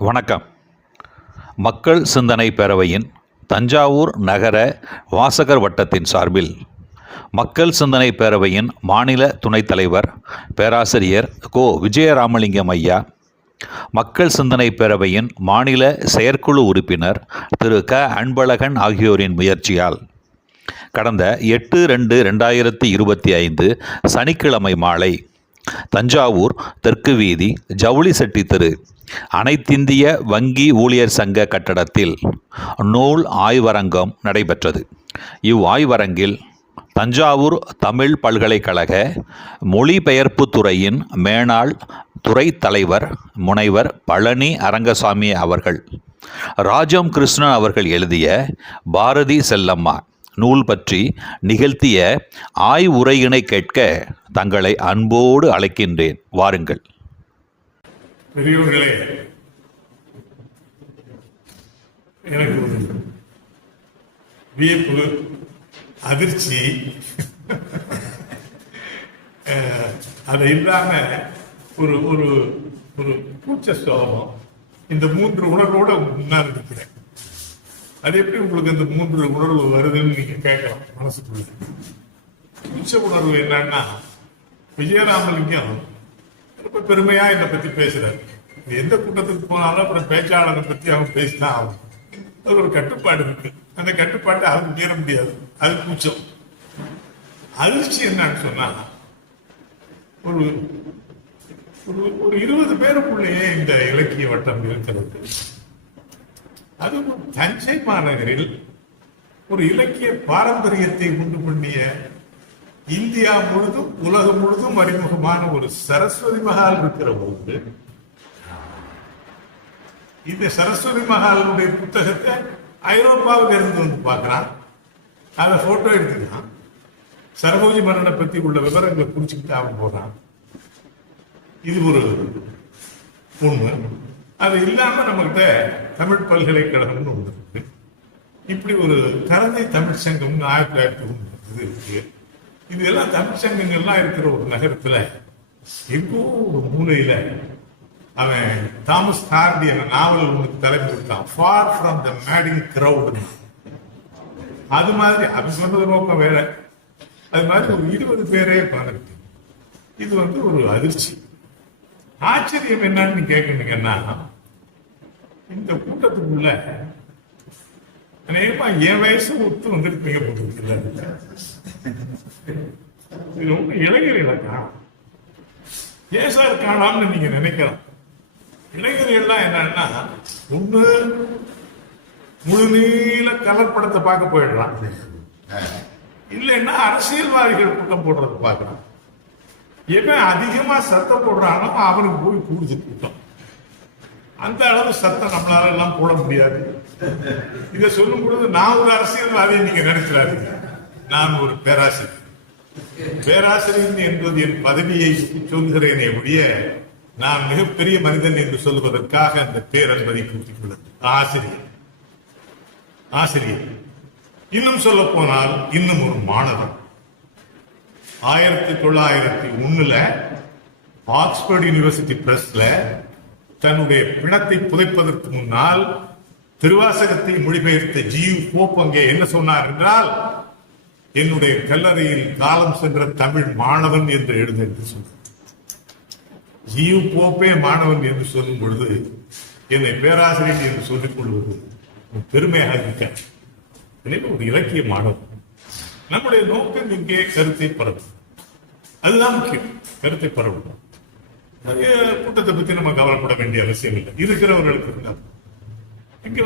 வணக்கம். மக்கள் சிந்தனை பேரவையின் தஞ்சாவூர் நகர வாசகர் வட்டத்தின் சார்பில் மக்கள் சிந்தனை பேரவையின் மாநில துணைத் தலைவர் பேராசிரியர் கோ விஜயராமலிங்கம் ஐயா, மக்கள் சிந்தனை பேரவையின் மாநில செயற்குழு உறுப்பினர் திரு க அன்பழகன் ஆகியோரின் முயற்சியால் கடந்த 8/2/2025 சனிக்கிழமை மாலை தஞ்சாவூர் தெற்கு வீதி ஜவுளி செட்டி தெரு அனைத்திந்திய வங்கி ஊழியர் சங்க கட்டடத்தில் நூல் ஆய்வரங்கம் நடைபெற்றது. இவ்வாய்வரங்கில் தஞ்சாவூர் தமிழ் பல்கலைக்கழக மொழிபெயர்ப்பு துறையின் மேனாள் துறை தலைவர் முனைவர் பழனி அரங்கசாமி அவர்கள் ராஜம் கிருஷ்ணன் அவர்கள் எழுதிய பாரதி செல்லம்மா நூல் பற்றி நிகழ்த்திய ஆய்வுரையினை கேட்க தங்களை அன்போடு அழைக்கின்றேன். வாருங்கள். பெரியவர்களே, எனக்கு ஒரு வியப்பு, அதிர்ச்சி, அதை இல்லாம ஒரு ஒரு ஒரு கூச்ச சோகம், இந்த 3 உணர்வோட முன்னால் இருக்கிறேன். அது எப்படி உங்களுக்கு இந்த 3 உணர்வு வருதுன்னு நீங்க கேட்கலாம். மனசுக்குள்ள கூச்ச உணர்வு என்னன்னா, விஜயராமலிங்கம் ரொம்ப பெருமையா என்னை பத்தி பேசுறாரு. எந்த கூட்டத்துக்கு போனாலும் அப்புறம் பேச்சாளரை பத்தி அவங்க பேசிதான் ஆகும். அது ஒரு கட்டுப்பாடு இருக்கு. அந்த கட்டுப்பாட்டை அவருக்கு மீற முடியாது. அது கூச்சம். அதிர்ச்சி என்னன்னு சொன்னா, ஒரு ஒரு 20 பேருக்குள்ளேயே இந்த இலக்கிய வட்டம் இருக்கிறது. அதுவும் தஞ்சை மாநகரில் ஒரு இலக்கிய பாரம்பரியத்தை உண்டு பண்ணிய, இந்தியா முழுதும் உலகம் முழுதும் அறிமுகமான ஒரு சரஸ்வதி மஹால் இருக்கிற போது, இந்த சரஸ்வதி மஹாலுடைய புத்தகத்தை ஐரோப்பாவில் இருந்து வந்து பார்க்கிறான், அதை போட்டோ எடுத்துக்கலாம், சரபோஜி மன்னனை பத்தி உள்ள விவரங்களை குறிச்சுக்கிட்டு அவன் போறான். இது ஒரு உண்மை. அது இல்லாம நம்மகிட்ட தமிழ் பல்கலைக்கழகம்னு ஒன்று இருக்கு. இப்படி ஒரு கரந்தை தமிழ் சங்கம் 1909 இருக்கு. இது எல்லாம் தமிழ் சங்கங்கள்லாம் இருக்கிற ஒரு நகரத்துல எங்கோ ஒரு மூலையில அவன் தாமஸ் ஹார்டி என்ற நாவல் உனக்கு தலைமை கொடுத்தான், ஃபார் ஃப்ரம் த மேடிங் கிரவுட். அது மாதிரி அது சொன்னது நோக்கம் வேற. அது மாதிரி ஒரு 20 பேரே பார்த்துருக்கு. இது ஒரு அதிர்ச்சி. ஆச்சரியம் என்னன்னு கேட்கணுங்கன்னா, இந்த கூட்டத்துக்குள்ள அநேகமா என் வயசு ஒத்து வந்துருப்பீங்க போட்டுருக்குல்ல. இது ரொம்ப இளைஞர்களை காணும். ஏன் சார் காணாம்னு நீங்க நினைக்கலாம். இளைஞர்கள்லாம் என்னன்னா, ஒண்ணு முழுநீள கலர் படத்தை பார்க்க போயிடுறான், இல்லைன்னா அரசியல்வாதிகள் கூட்டம் போடுறது பார்க்கலாம். எவன் அதிகமா சத்தம் போடுறானோ அவனுக்கு போய் கூடுது கூட்டம். அந்த அளவு சத்தம் நம்மளால எல்லாம் போட முடியாது. இதை சொல்லும் பொழுது நான் ஒரு அரசியல்வாதியை நீங்க நினைக்கிறாருங்க. நான் ஒரு பேராசிரியர். பேராசிரியர் என்பது என் பதவியை சொல்கிறேனே ஒழிய, நான் மிகப்பெரிய மனிதன் என்று சொல்வதற்காக அந்த பேர் என்பதை கூட்டிக்கொள்ளது. ஆசிரியர். ஆசிரியர். இன்னும் சொல்ல போனால் இன்னும் ஒரு மாணவன். 1901 ஆக்ஸ்போர்ட் யூனிவர்சிட்டி பிரஸ்ல தன்னுடைய பிணத்தை புதைப்பதற்கு முன்னால் திருவாசகத்தை மொழிபெயர்த்த ஜியு போப் அங்கே என்ன சொன்னார் என்றால், என்னுடைய கல்லறையில் காலம் சென்ற தமிழ் மாணவன் என்று எழுத என்று சொன்னார். ஜியு போப்பே மாணவன் என்று சொல்லும் பொழுது என்னை பேராசிரியர் என்று சொல்லிக் கொள்வது பெருமையாக இருக்க. ஒரு இலக்கிய மாணவன். நம்முடைய நோக்கம் இங்கே கருத்தை பரவும். அதுதான் முக்கியம். கருத்தை பரவும். கூட்டத்தை பத்தி நம்ம கவலைப்பட வேண்டிய அவசியம் இல்லை. இருக்கிறவர்களுக்கு இங்க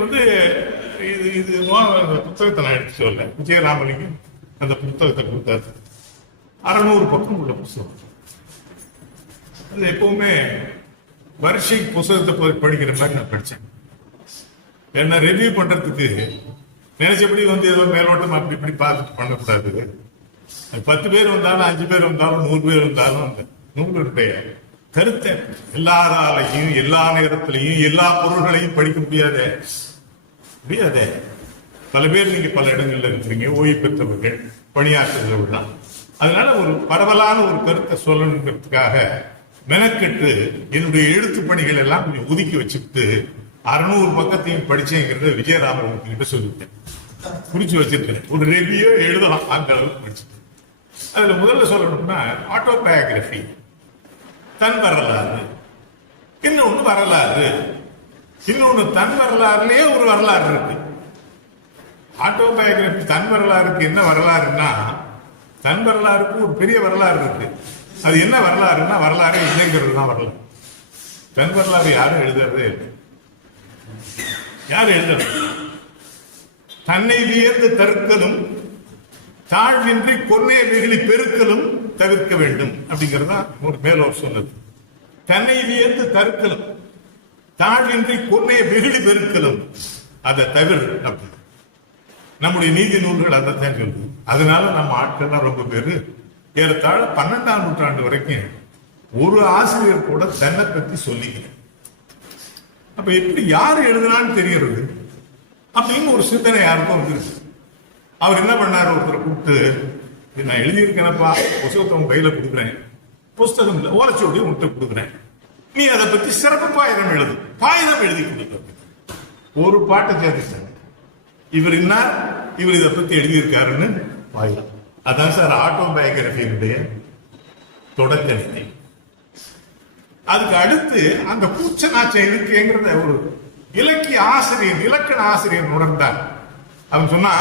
இது புத்தகத்தை நான் எடுத்து சொல்ல, விஜயராமலிங்கம் அந்த புத்தகத்தை கொடுத்தாரு. 600 பக்கம் உள்ள புத்தகம். அது எப்பவுமே வருஷை புத்தகத்தை படிக்கிற மாதிரி நான் படிச்சேன். என்ன ரிவ்யூ பண்றதுக்கு நினைச்சபடி ஏதோ மேலோட்டம் அப்படி இப்படி பார்த்துட்டு பண்ணக்கூடாது. 10 பேர் வந்தாலும் 5 பேர் வந்தாலும் 100 பேர் வந்தாலும் அந்த நூலுடைய கருத்தை எல்லாராலையும் எல்லா நேரத்திலையும் எல்லா பொருள்களையும் படிக்க முடியாதே. பல பேர் நீங்க பல இடங்கள்ல இருக்கிறீங்க, ஓய்வு பெற்றவர்கள், பணியாற்றுறவர்கள் தான். அதனால ஒரு பரவலான ஒரு கருத்தை சொல்லணுங்கிறதுக்காக மெனக்கெட்டு என்னுடைய எழுத்து பணிகள் எல்லாம் கொஞ்சம் ஒதுக்கி வச்சுட்டு 600 பக்கத்தையும் படிச்சேங்கிறத விஜயராமன் கிட்ட சொல்லிட்டேன், குறிச்சு வச்சிருக்கேன். ஒரு ரிவ்யூ எழுதலாம் அந்த அளவுக்கு படிச்சுட்டேன். அதுல முதல்ல சொல்லணும்னா ஆட்டோபயோகிராபி, தன் வரலாறு, இன்னொன்னு வரலாறு, இன்னொன்னு தன் வரலாறுலயே ஒரு வரலாறு இருக்கு. ஆட்டோபயோகிராபி தன் வரலாறுக்கு என்ன வரலாறுன்னா, தன் வரலாறுக்கு ஒரு பெரிய வரலாறு இருக்கு. அது என்ன வரலாறுன்னா, வரலாறு இல்லைங்கிறது தான் வரலாறு. தன் வரலாறு யாரும் எழுதுறதே இல்லை. யார் எழுதுறது? தன்னை வியந்து தற்கலும் தாழ்வின்றி கொன்னே வெகுளி பெருக்கலும் தவிர்க்க வேண்டும் அப்படிங்கிறது ஒரு மேலோர் சொன்னது. தன்னை வியந்து தற்கலும் தாழ்வின்றி கொன்னே வெகுளி பெருக்கலும் அதை தவிர அப்படி நம்முடைய நீதி நூல்கள் அதை தான் சொல்லுது. அதனால நம்ம ஆட்கள்லாம் ரொம்ப பேரு ஏறத்தாழ 12ஆம் நூற்றாண்டு வரைக்கும் ஒரு ஆசிரியர் கூட தன்னை பத்தி சொல்லிக்கிறேன். அப்ப எப்படி யாரு எழுதுனான்னு தெரியறது அப்படின்னு ஒரு சிந்தனை யாருக்கும் வந்துருச்சு. அவர் என்ன பண்ணாரு, ஒருத்தரை கூப்பிட்டு, நான் எழுதியிருக்கேனப்பா, புத்தகத்தை உன் கையில கொடுக்குறேன், புஸ்தகம் இல்லை ஓலைச்சோடி உன்கிட்ட கொடுக்குறேன், நீ அதை பத்தி சிறப்பு பாயுதம் எழுது, பாயுதம் எழுதி கொடுக்க. ஒரு பாட்டை சேர்த்துட்டாங்க, இவர் என்ன இவர் இதை பத்தி எழுதியிருக்காருன்னு பாயுதம். அதான் சார் ஆட்டோபயோகிராபியினுடைய தொடக்க நிலை. அதுக்கு அடுத்து அந்த கூச்ச நாச்சம் இருக்குங்கிறத ஒரு இலக்கிய ஆசிரியர், இலக்கண ஆசிரியர் உணர்ந்தார். அவன் சொன்னா,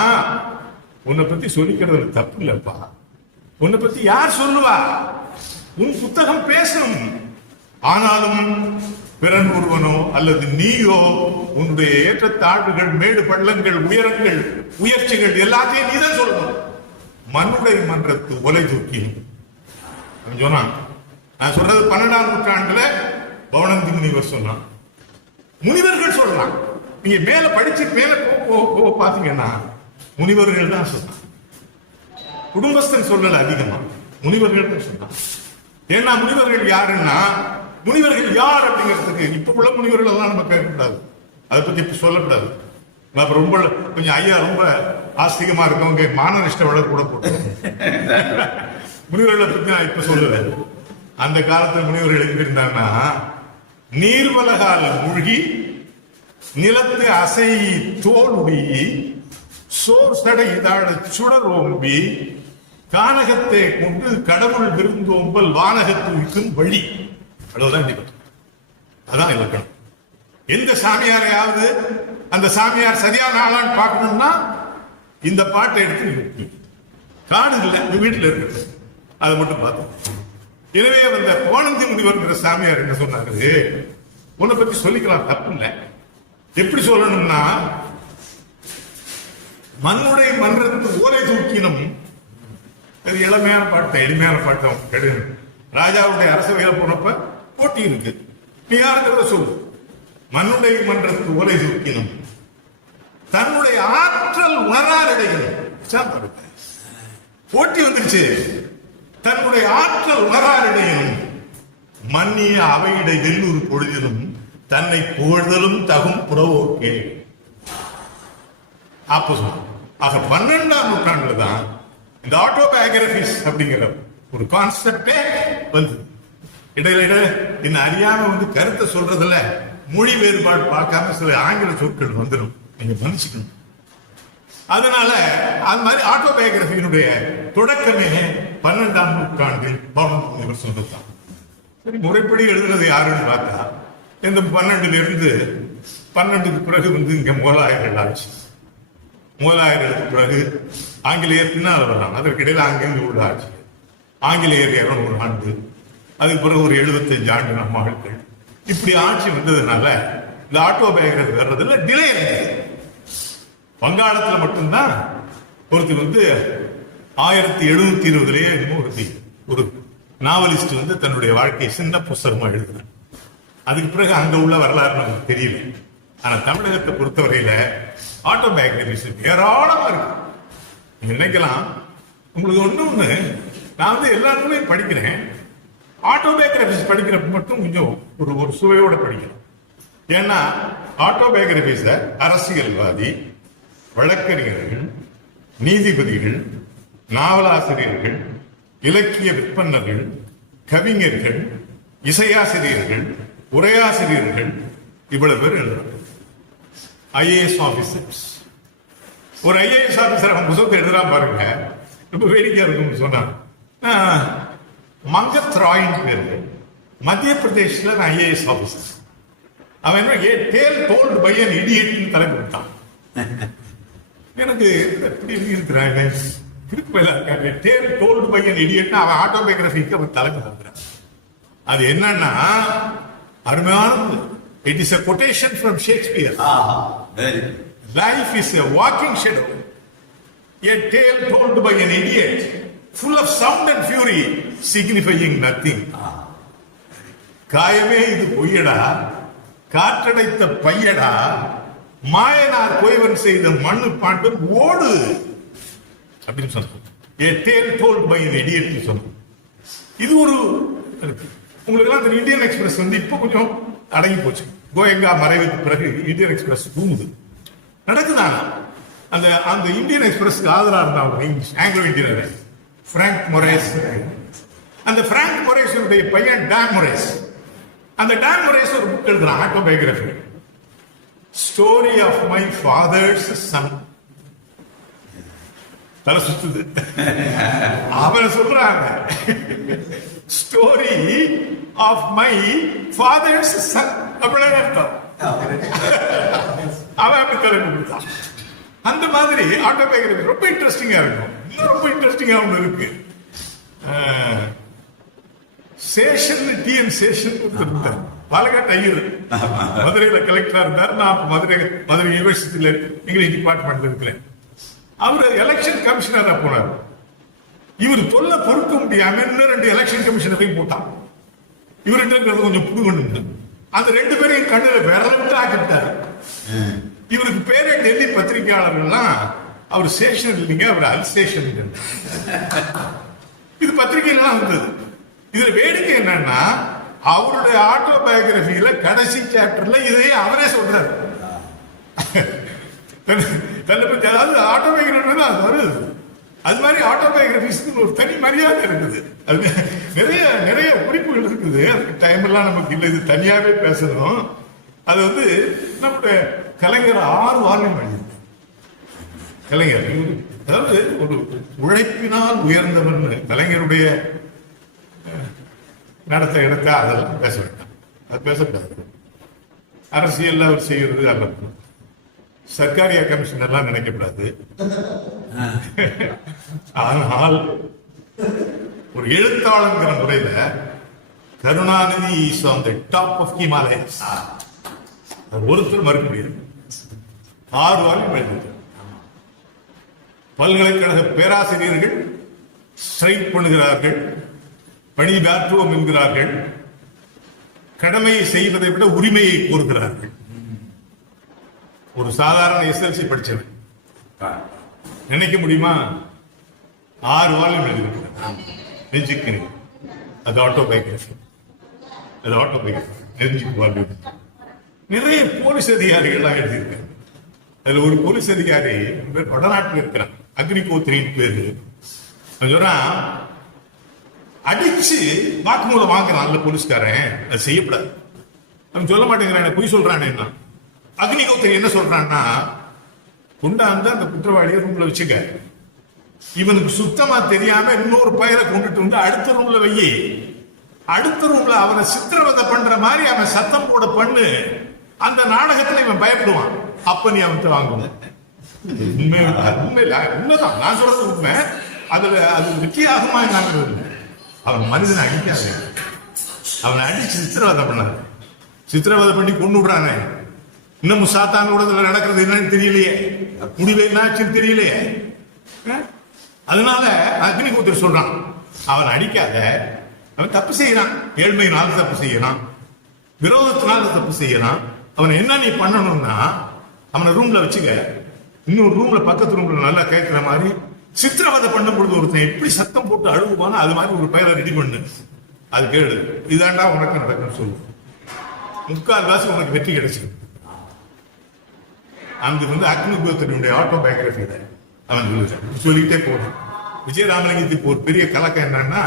உன்னை பத்தி சொல்லிக்கிறது தப்பு இல்லப்பா, உன்னை பத்தி யார் சொல்லுவா, உன் புத்தகம் பேசும், ஆனாலும் பிறன் ஒருவனோ அல்லது நீயோ உன்னுடைய ஏற்றத்தாழ்வுகள், மேடு பள்ளங்கள், உயரங்கள், உயர்ச்சிகள் எல்லாத்தையும் நீதான் சொல்லணும். மனுடை மன்றத்து ஒலை தூக்கி சொன்னான். நான் சொல்றது 12ஆம் நூற்றாண்டுல பவனந்தி முனிவர் சொன்னான். முனிவர்கள் சொல்லலாம். நீங்க மேல படிச்சு மேல பாத்தீங்கன்னா முனிவர்கள் தான் சொன்னான். குடும்பஸ்தன் சொல்லல, அதிகமா முனிவர்கள் தான் சொன்னான். ஏன்னா முனிவர்கள் யாருன்னா, முனிவர்கள் யார் அப்படிங்கிறதுக்கு இப்ப உள்ள முனிவர்கள் எல்லாம் நம்ம கேட்கக்கூடாது, அதை பத்தி இப்ப சொல்லக்கூடாது. அப்ப ரொம்ப கொஞ்சம் ஐயா ரொம்ப ஆஸ்திகமா இருக்கவங்க மானனிஷ்ட வழக்கு கூட போட்டு முனிவர்களை பத்தி நான் இப்ப சொல்லுவேன். அந்த காலத்துல முனிவர்கள் எழுதியிருந்தாங்கன்னா, நீர்வலகால மூழ்கி நிலத்து அசை தோலுடி சோர் சடை இதாழ சுடர் ஓம்பி கானகத்தை கொண்டு கடவுள் விருந்தோம்பல் வானகத்து வைக்கும் வழி. அவ்வளவுதான். அதான் இலக்கணம். எந்த சாமியாரையாவது அந்த சாமியார் சரியான ஆளான்னு பார்க்கணும்னா இந்த பாட்டை எடுத்து காடு இல்லை, இந்த வீட்டுல இருக்கு, அதை மட்டும் பார்த்தோம். எனவே அந்த பவனந்தி முனிவர் சாமியார் என்ன சொன்னாரு, உன்னை பத்தி சொல்லிக்கலாம், தப்பு இல்லை. எப்படி சொல்லணும்னா, மண்ணுடைய மன்றத்து ஓலை தூக்கினும், இளமையான பாட்டு, எளிமையான பாட்டம் கிடையாது. ராஜாவுடைய அரசவையில போனப்ப போட்டி இருக்கு, நீ யாருங்கிறத சொல்லு. மண்ணுடைய மன்றத்து ஓலை தூக்கினும் தன்னுடைய ஆற்றல் உணராரிடையினும் போட்டி வந்துருச்சு. தன்னுடைய ஆற்றல் உணராரிடையினும் மன்னிய அவையிடை வெல்லூர் பொழுதிலும் தன்னை புகழ்தலும் தகும் புறவோக்கே. ஆக 12ஆம் நூற்றாண்டுல தான் இந்த ஆட்டோபயோகிராபிஸ் அப்படிங்கிற ஒரு கான்செப்டே வந்து இடையில இன்னும் அறியாம வந்து கருத்தை சொல்றதுல மொழி வேறுபாடு பார்க்காம சில ஆங்கில சொற்கள் வந்துடும், நீங்க மன்னிச்சுக்கணும். அதனால அது மாதிரி ஆட்டோபயோகிராபியினுடைய தொடக்கமே 12ஆம் நூற்றாண்டில் பவனந்தி சொன்னதுதான். சரி, முறைப்படி எழுதுறது யாருன்னு பார்த்தா, இந்த 12ல இருந்து 12க்கு பிறகு வந்து இங்க முகலாயர்கள் ஆட்சி. முகலாயர்களுக்கு பிறகு ஆங்கிலேயர் பின்னால் வர்றாங்க. அதற்கிடையில் அங்கிருந்து உள்ள ஆட்சி. ஆங்கிலேயர் 200 ஆண்டு, அதுக்கு பிறகு ஒரு 75 ஆண்டு நம்ம ஆட்கள். இப்படி ஆட்சி வந்ததுனால இந்த ஆட்டோபயோகிராபி வர்றதுல டிலே இருந்தது. வங்காளத்துல மட்டும்தான் ஒருத்தி வந்து 1720 ஒரு நாவலிஸ்ட் வந்து தன்னுடைய வாழ்க்கையை சின்ன புஸ்தகமா எழுதுனார். அதுக்கு பிறகு அங்க உள்ள வரலாறு நமக்கு தெரியல. ஆனா தமிழகத்தை பொறுத்தவரையில ஆட்டோபயோகிராபிஸ் ஏராளமா இருக்கு. நீங்க நினைக்கலாம், உங்களுக்கு ஒண்ணு நான் வந்து எல்லா நூலையும் படிக்கிறேன், ஆட்டோபயோகிராபிஸ் படிக்கிறப்ப மட்டும் கொஞ்சம் ஒரு சுவையோட படிக்கணும். ஏன்னா ஆட்டோபயோகிராபிஸ அரசியல்வாதி, வழக்கறிஞர்கள், நீதிபதிகள், நாவலாசிரியர்கள், இலக்கிய விற்பனர்கள், கவிஞர்கள், இசையாசிரியர்கள், உரையாசிரியர்கள் இவ்வளவு பேர் எழுதுறாங்க. IAS officers. ஒரு ஐஏஎஸ் ஆபீசர் அவன் புத்தகத்தை எழுதுறா பாருங்க, ரொம்ப வேடிக்கையா இருக்கும்னு சொன்னான். மங்கத் ராயின் பேரு, மத்திய பிரதேஷ்ல ஐஏஎஸ் ஆபீசர். அவன் என்ன டேல் டோல்டு பை அன் இடியட்னு தலைப்பு விட்டான். எனக்கு எப்படி இருக்கிறாங்க டேல் டோல்டு பை அன் இடியட்னு அவன் ஆட்டோபயோகிராபிக்கு அவன் தலைப்பு கொடுக்குறான். அது என்னன்னா அருமையானது. It is a quotation from Shakespeare. Life is a walking shadow, a tale told by an idiot, full of sound and fury, signifying nothing. காயமே இது பொய்யடா, காற்றடைத்த பையடா, மாயனார் கோய்வன் செய்த மண்ணு பாண்டு ஓடு அப்படின்னு சொன்னோம். A tale told by an idiot சொன்னோம். இது ஒரு உங்களுக்கு எல்லாம் இந்தியன் எக்ஸ்பிரஸ் வந்து இப்ப கொஞ்சம் அடங்கி போச்சு. கோயங்கா மறைவுக்கு பிறகு இந்தியன் எக்ஸ்பிரஸ் தூங்குது நடக்குதானா? அந்த அந்த இந்தியன் எக்ஸ்பிரஸ்க்கு ஆதரவாக இருந்தாங்க ஆங்கிலோ இந்தியன் பிராங்க் மொரேஸ். அந்த பிராங்க் மொரேஸுடைய பையன் டான் மொரேஸ். அந்த டான் மொரேஸ் ஒரு புக் எழுதுறான், autobiography, story of my father's son. தலை சுத்துது. அவன் சொல்றாங்க story of my father's son அப்படின்னு அர்த்தம். அவன் அப்படி தலைப்பு கொடுத்தான். அந்த மாதிரி ஆட்டோபயோகிராபி ரொம்ப இன்ட்ரெஸ்டிங்கா இருக்கும். இன்னும் ரொம்ப இன்ட்ரெஸ்டிங்கா ஒன்று இருக்கு. சேஷன் டிஎன் சேஷன் இருந்தார், பாலகாட் ஐயர், மதுரையில கலெக்டரா இருந்தார். நான் மதுரை யூனிவர்சிட்டியில இங்கிலீஷ் டிபார்ட்மெண்ட்ல இருக்கிறேன். அவர் எலெக்ஷன் கமிஷனரா போனார். இவர் தொல்லை பொறுக்க முடியாம இன்னும் 2 எலெக்ஷன் கமிஷனரையும் போட்டான். இவர்கிட்ட கொஞ்சம் புடுங்கணும். அந்த 2 பேரையும் கண்ணுல விரலிட்டு ஆக்கிட்டாரு. இவருக்கு பேரே டெல்லி பத்திரிகையாளர்கள்லாம் அவர் சேஷன் இல்லைங்க, அவர் அல்சேஷன். இது பத்திரிகைலாம் வந்தது. இதுல வேடிக்கை என்னன்னா அவருடைய ஆட்டோபயோகிராபியில கடைசி சாப்டர்ல இதையே அவரே சொல்றாரு. தன்னை பத்தி, அதாவது ஆட்டோபயோகிராபி தான் அது வருது. அது மாதிரி ஆட்டோபயோகிராபிஸ்க்கு ஒரு தனி மரியாதை இருக்குது. அது நிறைய குறிப்புகள் இருக்குது. அதுக்கு டைம் எல்லாம் நமக்கு இல்லை, இது தனியாவே பேசணும். அது வந்து நம்முடைய கலைஞர் 6 வால்யூம் எழுதியிருக்கு. கலைஞர் அதாவது ஒரு உழைப்பினால் உயர்ந்தவன். கலைஞருடைய நடத்த இடத்த அதெல்லாம் பேச வேண்டாம், அது பேசக்கூடாது. அரசியல் அவர் செய்யறது அல்ல, சர்க்காரியா கமிஷன் எல்லாம் நினைக்கப்படாது. ஆனால் ஒரு எழுத்தாளங்கிற முறையில Karunanidhi is on the top of Himalayas. ஒருத்தர் மறுக்க முடியாது. 6 வால்யூம் எழுதிட்டார். பல்கலைக்கழக பேராசிரியர்கள் ஸ்ட்ரைக் பண்ணுகிறார்கள், பணி பாற்றுவோம் என்கிறார்கள், கடமையை செய்வதை விட உரிமையை கோருகிறார்கள். ஒரு சாதாரண எஸ்எல்சி படிச்சவன் நினைக்க முடியுமா? 6 வால்யூம் எழுதியிருக்கிறார். அது ஆட்டோபயோகிராபி. அது ஆட்டோபயோகிராபி நெருஞ்சிக்கு வால்யூம். நிறைய போலீஸ் அதிகாரிகள்லாம் எழுதியிருக்காங்க. அதுல ஒரு போலீஸ் அதிகாரி வடநாட்டில் இருக்கிறான், அக்னிகோத்ரின்னு பேரு. சொல்றான், அடிச்சு வாக்குமூலம் வாங்குறான் அந்த போலீஸ்காரன், அது செய்யப்படாது. அவன் சொல்ல மாட்டேங்கிறான், பொய் சொல்றான். என்ன அக்னிகோத்ரி என்ன சொல்றான்னா, கொண்டாந்து அந்த குற்றவாளியை ரூம்ல வச்சுக்க, இவனுக்கு சுத்தமா தெரியாம இன்னொரு பையனை கொண்டுட்டு வந்து அடுத்த ரூம்ல வையி, அடுத்த ரூம்ல அவனை சித்திரவதை பண்ற மாதிரி அவன் சத்தம் போட பண்ணு, அந்த நாடகத்துல இவன் பயப்படுவான். அப்ப நீ அவன்கிட்ட வாங்கணும். உண்மைதான், நான் சொல்றது உண்மை. அதுல அது வெற்றியாகுமா என்னங்கிறது. அவன் மனிதனை அடிக்காத, அவனை அடிச்சு சித்திரவதை பண்ணாரு. சித்திரவதை பண்ணி கொண்டு விடுறானே. இன்னும் சாத்தான் கூட நடக்கிறது என்னன்னு தெரியலையே, முடிவு என்னாச்சுன்னு தெரியலையே. அதனால அக்னிகோத்ரி சொல்றான், அவன் அடிக்காத, அவன் தப்பு செய்யறான், ஏழ்மையினால தப்பு செய்யறான், விரோதத்தினால தப்பு செய்யறான். அவனை என்ன நீ பண்ணணும்னா, அவனை ரூம்ல வச்சுக்க, இன்னொரு ரூம்ல பக்கத்து ரூம்ல நல்லா கேட்கிற மாதிரி சித்திரவதை பண்ணும் பொழுது ஒருத்தன் எப்படி சத்தம் போட்டு அழுகுவானோ அது மாதிரி ஒரு பெயரை ரெடி பண்ணு, அது கேடு, இதாண்டா உனக்கு நடக்குன்னு சொல்லு, 3/4 உனக்கு வெற்றி கிடைச்சிடும். அங்கு வந்து அக்னிகோத்ரியுடைய ஆட்டோபயோகிராபி அவன் சொல்லிக்கிட்டே போறான். விஜயராமலிங்கத்துக்கு ஒரு பெரிய கலக்கம் என்னன்னா,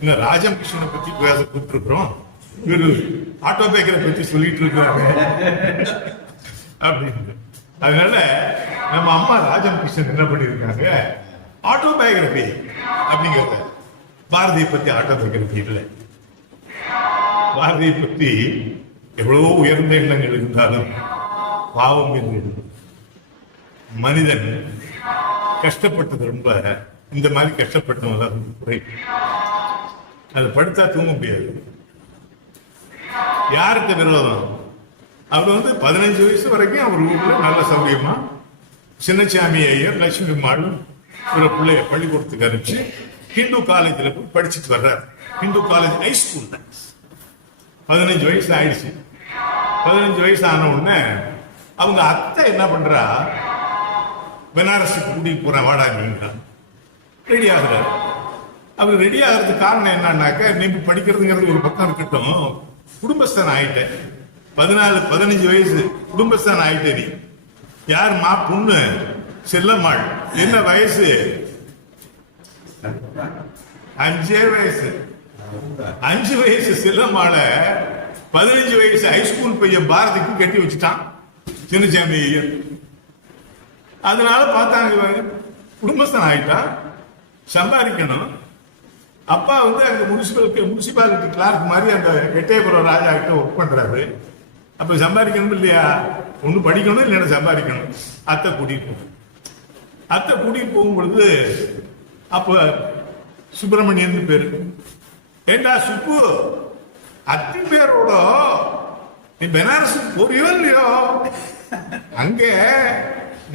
இன்னும் ராஜகிருஷ்ணனை பத்தி பேச கூப்பிட்டுருக்கிறோம், இவரு ஆட்டோபயோகிராபி பத்தி சொல்லிட்டு இருக்காங்க அப்படின்னு. அதனால நம்ம அம்மா ராஜம் கிருஷ்ணன் என்ன பண்ணியிருக்காங்க, ஆட்டோபயோகிராபி அப்படிங்கிறத. பாரதியை பத்தி ஆட்டோபயோகிராபி இல்லை. பாரதியை பத்தி எவ்வளவோ உயர்ந்த எண்ணங்கள் இருந்தாலும் பாவம் என்று மனிதன் கஷ்டப்பட்டது ரொம்ப, இந்த மாதிரி கஷ்டப்பட்டவங்க குறை. அதை படுத்தா தூங்க முடியாது. யாருக்கு விரோதம்? அவர் 15 வயசு வரைக்கும் அவர் ஊர்ல நல்ல சௌரியமா சின்னசாமி ஐயர், லட்சுமி அம்மாள் ஒரு பிள்ளைய பள்ளிக்கூடத்துக்கு அனுப்பிச்சு ஹிந்து காலேஜில் போய் படிச்சுட்டு வர்றாரு. ஹிந்து காலேஜ் ஹை ஸ்கூல் தான். 15 வயசு ஆயிடுச்சு. 15 வயசு ஆன உடனே அவங்க அத்தை என்ன பண்றா, பனாரஸுக்கு கூட்டிட்டு போறேன் வாடாங்க, ரெடி ஆகுறாரு. அவர் ரெடி ஆகிறதுக்கு காரணம் என்னன்னாக்க, நீ படிக்கிறதுங்கிறது ஒரு பக்கம் இருக்கட்டும், குடும்பஸ்தான் ஆயிட்டேன். 14-15 வயசு குடும்பஸ்தான் ஆயிட்டே. நீ யாருமா? பொண்ணு செல்லம்மாள். என்ன வயசு? 5 வயசு. 5 வயசு செல்லம்மாள 15 வயசு ஹைஸ்கூல் பையன் பாரதிக்கு கட்டி வச்சுட்டான் சின்னசாமி ஐயர். அதனால பார்த்தாங்க, குடும்பஸ்தான் ஆயிட்டா, சம்பாதிக்கணும். அப்பா அங்க முனிசிபாலிட்டி கிளார்க் மாதிரி அந்த எட்டயபுரம் ராஜா கிட்ட ஒர்க் பண்றாரு. அப்ப சம்பாதிக்கணும் இல்லையா? ஒண்ணு படிக்கணும், இல்லைன்னா சம்பாதிக்கணும். அத்தை கூட்டிட்டு போகும் பொழுது அப்ப சுப்பிரமணியன் பேரு. ஏண்டா சுப்பு, அத்தி பேரோட நீ பனாரஸ் போறியோ இல்லையோ, அங்க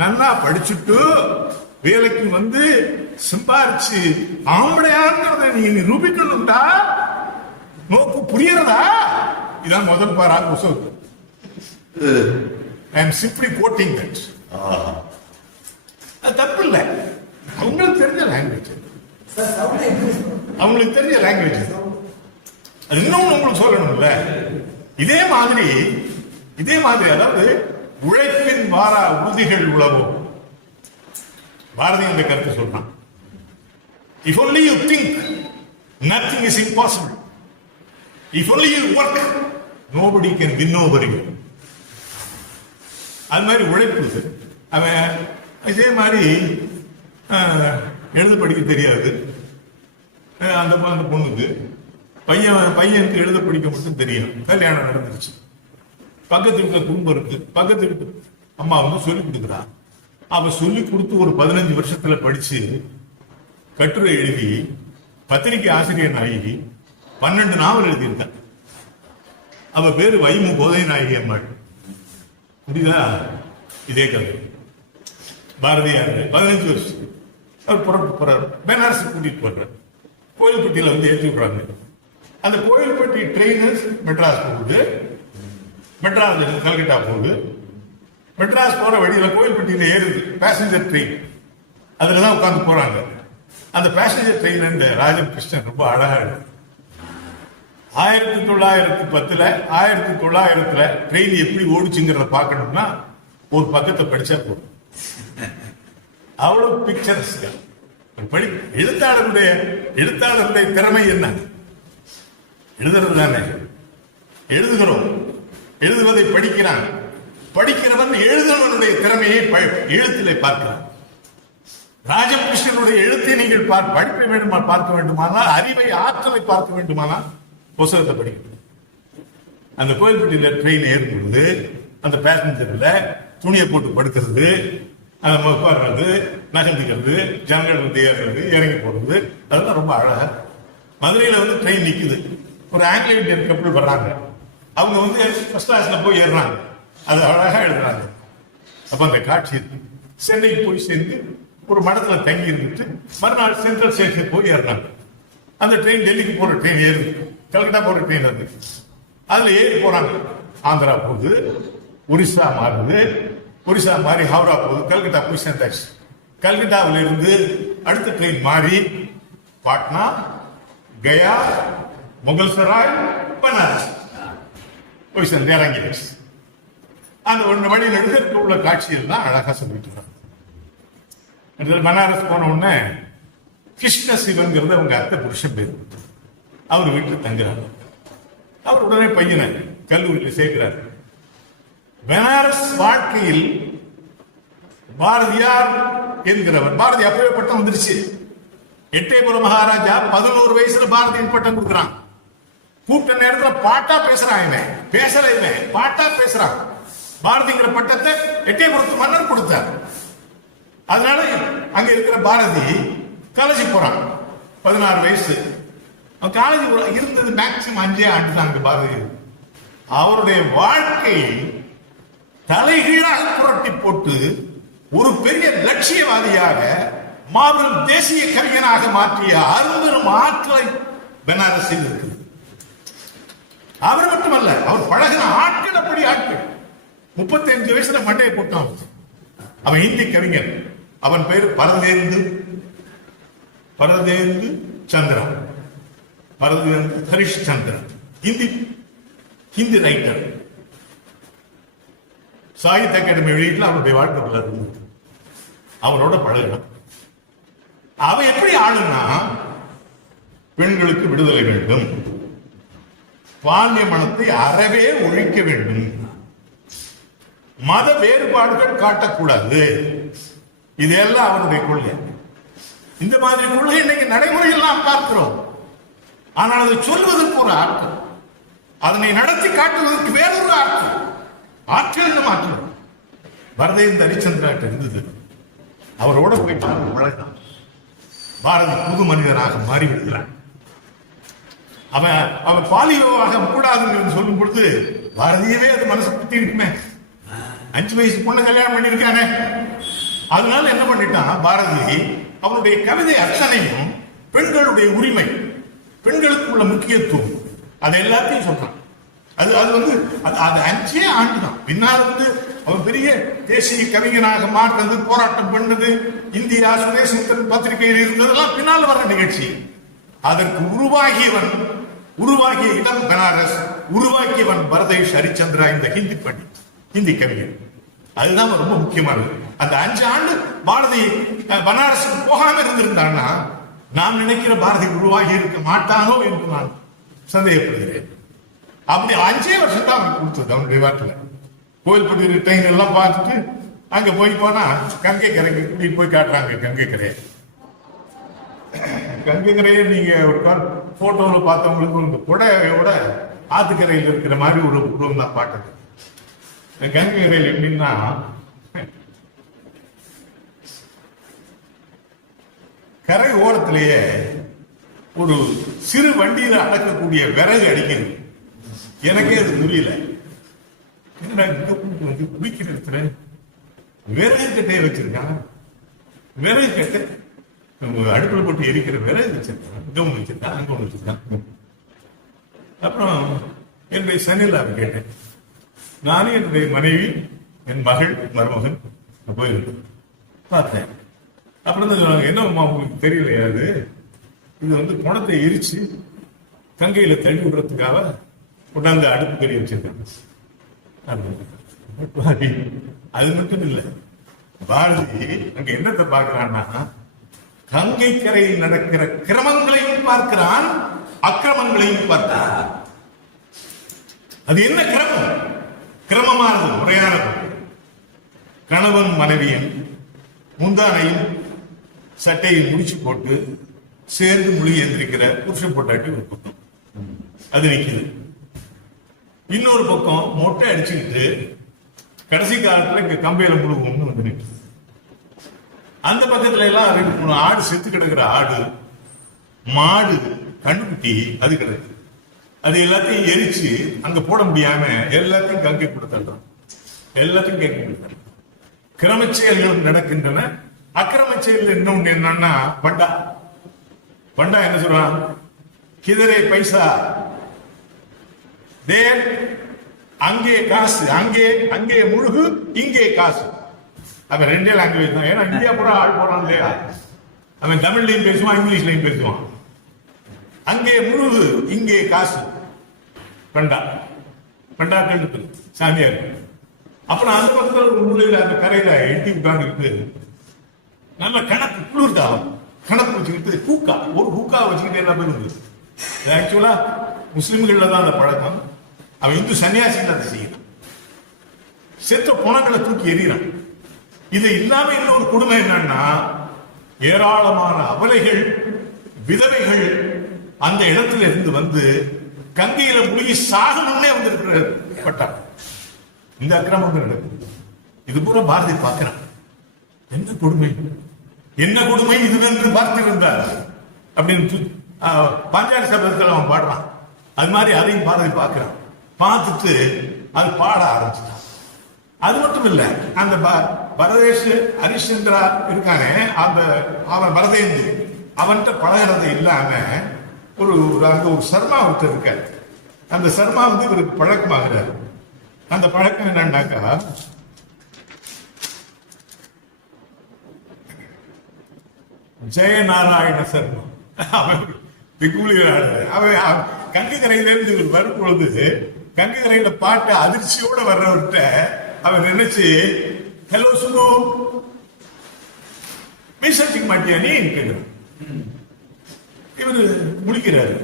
நல்லா படிச்சுட்டு வேலைக்கு சம்பாரிச்சு ஆம்படையாங்கிறத நீ நிரூபிக்கணும்டா. நோக்கு புரியறதா? இதான் முதல் பாரா புத்தகத்து. I am simply quoting that. அது தப்பு இல்லை. அவங்களுக்கு தெரிஞ்ச லாங்குவேஜ், அவங்களுக்கு தெரிஞ்ச லாங்குவேஜ். அது இன்னொன்னு உங்களுக்கு சொல்லணும்ல. இதே மாதிரி அதாவது உழைப்பின் வாரா உறுதிகள் உழவும். பாரதி இந்த கருத்து சொல்றான். If only you think, nothing is impossible. If only you work, nobody can win over you. அது மாதிரி உழைப்பு. அவன் இதே மாதிரி எழுத படிக்க தெரியாது அந்த பொண்ணுக்கு. பையனுக்கு எழுத படிக்க மட்டும் தெரியும். கல்யாணம் நடந்துருச்சு. பக்கத்து வீட்டுல குடும்பம் இருக்கு. பக்கத்து வீட்டு அம்மா சொல்லி கொடுக்குறான். அவ சொல்லி கொடுத்து ஒரு 15 வருஷத்துல படிச்சு கட்டுரை எழுதி பத்திரிகை ஆசிரியர் ஆகி 12 நாவல் எழுதியிருக்கான். அவ பேரு வைமு போதை நாயகி அம்மாள். புரியுதா? இதே கதை. பாரதியார் 15 வருஷம் அவர் புறப்பு போறாரு. பனாரஸ் கூட்டிட்டு போறாரு. கோயில்பட்டியில ஏற்றி விடுறாங்க. அந்த கோயில்பட்டி ட்ரெயினர்ஸ் மெட்ராஸ் போகுது. மெட்ராஸ்ல கல்கட்டா போகுது. மெட்ராஸ் போற வழியில கோயில்பட்டியில ஏறுது பேசஞ்சர் ட்ரெயின். அதுலதான் உட்கார்ந்து போறாங்க. அந்த பேசஞ்சர் ட்ரெயின் இந்த ராஜம் கிருஷ்ணன் ரொம்ப அழகா இருக்கு. 1910 ட்ரெயின் எப்படி ஓடிச்சுங்கிறத பார்க்கணும்னா ஒரு பக்கத்தை படிச்சா போதும். அவ்வளவு பிக்சர்ஸ். எழுத்தாளருடைய திறமை என்ன? எழுதுறது தானே. எழுதுகிறோம், எழுதுவதை படிக்கிறான். படிக்கிறவன் எழுதுவனுடைய திறமையை எழுத்திலே பார்க்கிறான். ராஜகிருஷ்ணனுடைய எழுத்தை நீங்கள் படிப்பை பார்க்க வேண்டுமானால், அறிவை ஆற்றலை பார்க்க வேண்டுமானால் புத்தகத்தை படிக்கணும். அந்த கோயில்பட்டியில ட்ரெயின் ஏறும்பொழுது அந்த பேசஞ்சர்ல துணியை போட்டு படுக்கிறது, உட்கார்றது, நகர்ந்துக்கிறது, ஜனங்கள் ஏறுறது, இறங்கி போறது, அதெல்லாம் ரொம்ப அழகா. மதுரையில ட்ரெயின் நிக்குது. ஒரு ஆங்கிலோ இந்தியன் கப்பல் வர்றாங்க. அவங்க ஃபர்ஸ்ட் கிளாஸ்ல போய் ஏறுறாங்க. அது அழகா எழுதுறாங்க. அப்ப அந்த காட்சி சென்னைக்கு போய் சேர்ந்து ஒரு மடத்துல தங்கி இருந்துட்டு மறுநாள் சென்ட்ரல் ஸ்டேஷன் போய் ஏறினாங்க. அந்த ட்ரெயின் டெல்லிக்கு போற ட்ரெயின் ஏறுது. கல்கட்டா போற ட்ரெயின் அது. அதுல ஏறி போறாங்க. ஆந்திரா போகுது, ஒரிசா மாறுது, ஒரிசா மாறி ஹவுரா போகுது, கல்கட்டா போய் சேர்ந்தாச்சு. கல்கட்டாவில இருந்து அடுத்த ட்ரெயின் மாறி பாட்னா, கயா, முகல்சராய், பனாரஸ் போய் சேர்ந்து இறங்கிடுச்சு. அந்த ஒன்று வழியில் எடுத்து உள்ள காட்சிகள் தான் அழகா சொல்லிட்டு இருக்காங்க. பனாரஸ் போன உடனே கிருஷ்ண சிவன்கிறது அவங்க அத்தை புருஷன் பேர். அவர் வீட்டுல தங்குறாரு. அவர் உடனே பையனை கல்லூரியில் சேர்க்கிறார். பனாரஸ் வாழ்க்கையில் பாரதியார் என்கிறவர், பாரதி அப்பவே பட்டம் வந்துருச்சு. எட்டயபுரம் மகாராஜா 11 வயசுல பாரதியின் பட்டம் கொடுக்குறான். கூட்ட நேரத்தில் பாட்டா பேசுறான், இவன் பேசல, இவன் பாட்டா பேசுறான். பாரதிங்கிற பட்டத்தை எட்டயபுரத்து மன்னர் கொடுத்தார். அதனால அங்க இருக்கிற பாரதி காலேஜ் போறான், 16 வயசு. காலேஜ் இருந்தது மேக்சிமம் 5 ஆண்டு தான் பாரதி. அவருடைய வாழ்க்கை தலைகீழாக புரட்டி போட்டு ஒரு பெரிய லட்சியவாதியாக மாபெரும் தேசிய கவிஞனாக மாற்றிய அரும்பெரும் ஆற்றலை பனாரஸில் இருக்குது. அவர் மட்டுமல்ல, அவர் பழகின ஆட்கள் அப்படி ஆட்கள். 35 வயசுல மண்டையை போட்டான். அவன் இந்தி கவிஞன். அவன் பெயர் பரதேந்து சந்திரா, பரதேந்து ஹரிஷ் சந்திரா. ஹிந்தி ரைட்டர். சாகித்ய அகாடமி வெளியீட்டில் அவனுடைய வாழ்க்கை இருந்தது. அவனோட பழகினான். அவன் எப்படி ஆளுனா, பெண்களுக்கு விடுதலை வேண்டும், பால்ய மனத்தை அறவே ஒழிக்க வேண்டும், மத வேறுபாடுகள் காட்டக்கூடாது. இதெல்லாம் அவனுடைய கொள்கை. இந்த மாதிரி கொள்கை இன்னைக்கு நடைமுறையில் நாம் பார்க்கிறோம். ஆனால் அதை சொல்வதற்கு ஒரு ஆற்றல், அதனை நடத்தி காட்டுவதற்கு வேறொரு ஆற்றல், ஆற்றல் ஆற்றல் பரதேந்து ஹரிச்சந்திராட்ட இருந்தது. அவரோட போயிட்டான், பழகினான். பாரதி புது மனிதனாக மாறிவிடுகிறான். அவன் பாலியோவாக கூடாதுன்னு சொல்லும் பொழுது பாரதியவே அது மனசு பத்தி இருக்குமே. 5 வயசு பொண்ணு கல்யாணம் பண்ணிருக்கானே. அதனால என்ன பண்ணிட்டான் பாரதி, அவனுடைய கவிதை அத்தனையும் பெண்களுடைய உரிமை, பெண்களுக்கு உள்ள முக்கியத்துவம், அது எல்லாத்தையும் சொல்றான். அது 5 ஆண்டு தான். பின்னால் அவன் பெரிய தேசிய கவிஞனாக மாற்றது, போராட்டம் பண்ணது, இந்தியா சுதேசத்தின் பத்திரிகையில் இருந்ததெல்லாம் பின்னால் வர நிகழ்ச்சி. அதற்கு உருவாகிய இடம் பனாரஸ், உருவாக்கியவன் பரதேஷ் ஹரிச்சந்திரா, இந்த ஹிந்தி கவிஞர். அதுதான் ரொம்ப முக்கியமானது. அந்த 5 ஆண்டு பாரதி பனாரஸுக்கு போகாம இருந்திருந்தான்னா நாம் நினைக்கிற பாரதி உருவாகி இருக்க மாட்டானோ என்று நான் சந்தேகப்படுகிறேன். அப்படி 5 வருஷம் தான் அவனுக்கு கொடுத்தது. அவனுடைய வாட்டில் கோயில்பட்டி ட்ரெயின் எல்லாம் பார்த்துட்டு அங்க போனா கங்கை கரைக்கு கூட்டிட்டு போய் காட்டுறாங்க. கங்கை கரையை நீங்க ஒரு போட்டோல பார்த்தவங்களுக்கு இந்த புடையோட ஆத்துக்கரையில் இருக்கிற மாதிரி ஒரு உருவம் தான் பார்க்கறது. கங்கை கரையில் எப்படின்னா, கரை ஓரத்திலேயே ஒரு சிறு வண்டியில அடக்கக்கூடிய விறகு அடிக்கிறது. எனக்கே அது புரியல. குளிக்கிற இடத்துல விறகு கட்டையை வச்சிருக்கான். விறகு கட்டை அடுப்புல போட்டு எரிக்கிற விறகு வச்சிருக்கான். இங்க ஒண்ணு வச்சிருக்கான், அங்க ஒண்ணு வச்சிருக்கான். அப்புறம் என்னுடைய சனிலாவை கேட்டேன். நானும் என்னுடைய மனைவி, என் மகள், மருமகன் போயிருந்தேன், பார்த்தேன். அப்புறம் தான் சொன்னாங்க, என்ன உங்களுக்கு தெரியலையா, இது பணத்தை எரிச்சு கங்கையில தள்ளி விடுறதுக்காக கொண்டாந்து அடுப்பு கறி வச்சிருக்காங்க. அது மட்டும் இல்லை, பாரதி அங்க என்னத்தை பார்க்கிறான்னா, கங்கை கரையில் நடக்கிற கிரமங்களையும் பார்க்கிறான், அக்கிரமங்களையும் பார்க்கிறான். அது என்ன கிரமம்? கிரமமானது, முறையானது. கணவன் மனைவியின் முந்தானையும் சட்டையை முடிச்சு போட்டு சேர்ந்து மொழி எந்திரிக்கிற புருஷன் பொட்டாட்டி ஒரு பக்கம் அது நிற்குது. இன்னொரு பக்கம் மொட்டை அடிச்சுக்கிட்டு கடைசி காலத்துல இங்க கம்பையில முழுகும்னு வந்து நிற்குது. அந்த பக்கத்துல எல்லாம் 2-3 ஆடு செத்து கிடக்குற ஆடு, மாடு, கண்ணுக்குட்டி அது கிடக்கு. அது எல்லாத்தையும் எரிச்சு அங்க போட முடியாம எல்லாத்தையும் கங்கை கொடுத்துடுறோம். எல்லாத்தையும் கங்கை கொடுத்துறோம். கிரம செயல்கள் நடக்கின்றன. அக்கிரம செயல் இன்னொன்னு என்னன்னா, பண்டா என்ன சொல்றான், கிதரே பைசா தேர், அங்கே காசு, அங்கே முழுகு, இங்கே காசு. அவன் 2 லாங்குவேஜ் தான். ஏன்னா இந்தியா பூரா ஆள் போறான் இல்லையா, அவன் தமிழ்லையும் பேசுவான், இங்கிலீஷ்லையும் பேசுவான். அங்கே முழுகு, இங்கே காசு. பண்டாக்கள் சாமியார். அப்புறம் அந்த பக்கத்தில் ஒரு மூலையில் அந்த கரையில எட்டி உட்கார்ந்துக்கிட்டு நல்ல கணக்கு குளிர்தாவும் கணக்கு வச்சுக்கிட்டு ஒரு ஹூக்கா வச்சுக்கிட்டு என்ன பண்ணுது. ஆக்சுவலா முஸ்லிம்கள்ல தான் அந்த பழக்கம். அவன் இந்து சன்னியாசிகள் அதை செய்யறான். செத்த பணங்களை தூக்கி எறிகிறான். இது இல்லாம இன்னொரு கொடுமை என்னன்னா, ஏராளமான அபலைகள், விதவைகள் அந்த இடத்துல இருந்து வந்து கங்கையில முழுகி சாகணும்னே வந்திருக்கிற பட்டம். இந்த அக்கிரமம் நடக்குது. இது பூரா பாரதி பார்க்கிறான். என்ன கொடுமை, என்ன கொடுமை இதுவென்று பார்த்திருந்தார் அப்படின்னு பாஞ்சாலி சபதத்தில் அவன் பாடுறான். அது மாதிரி அதையும் பாரதி பார்க்கிறான். பார்த்துட்டு அது பாட ஆரம்பிச்சிட்டான். அது மட்டும் இல்ல, அந்த பரதேஷ் ஹரிஷ்சந்திரா இருக்கானே, அந்த அவன் பரதேந்து அவன்கிட்ட பழகிறது இல்லாம அங்க ஒரு சர்மா ஒருத்தர் இருக்காரு. அந்த சர்மா வந்து இவருக்கு பழக்கமாகிறாரு. அந்த பழக்கம் என்னன்னாக்கா, ஜெயநாராயண சர்மா அவன் அவன் கங்கை கரையிலிருந்து வரும் பொழுது கங்கை கரையில பாட்டு அதிர்ச்சியோட வர்றவர்கிட்ட அவன் நினைச்சு, ஹலோ சுனோ, மீசட்டிக்க மாட்டியா நீ கேட்கிறான். இவரு முடிக்கிறாரு.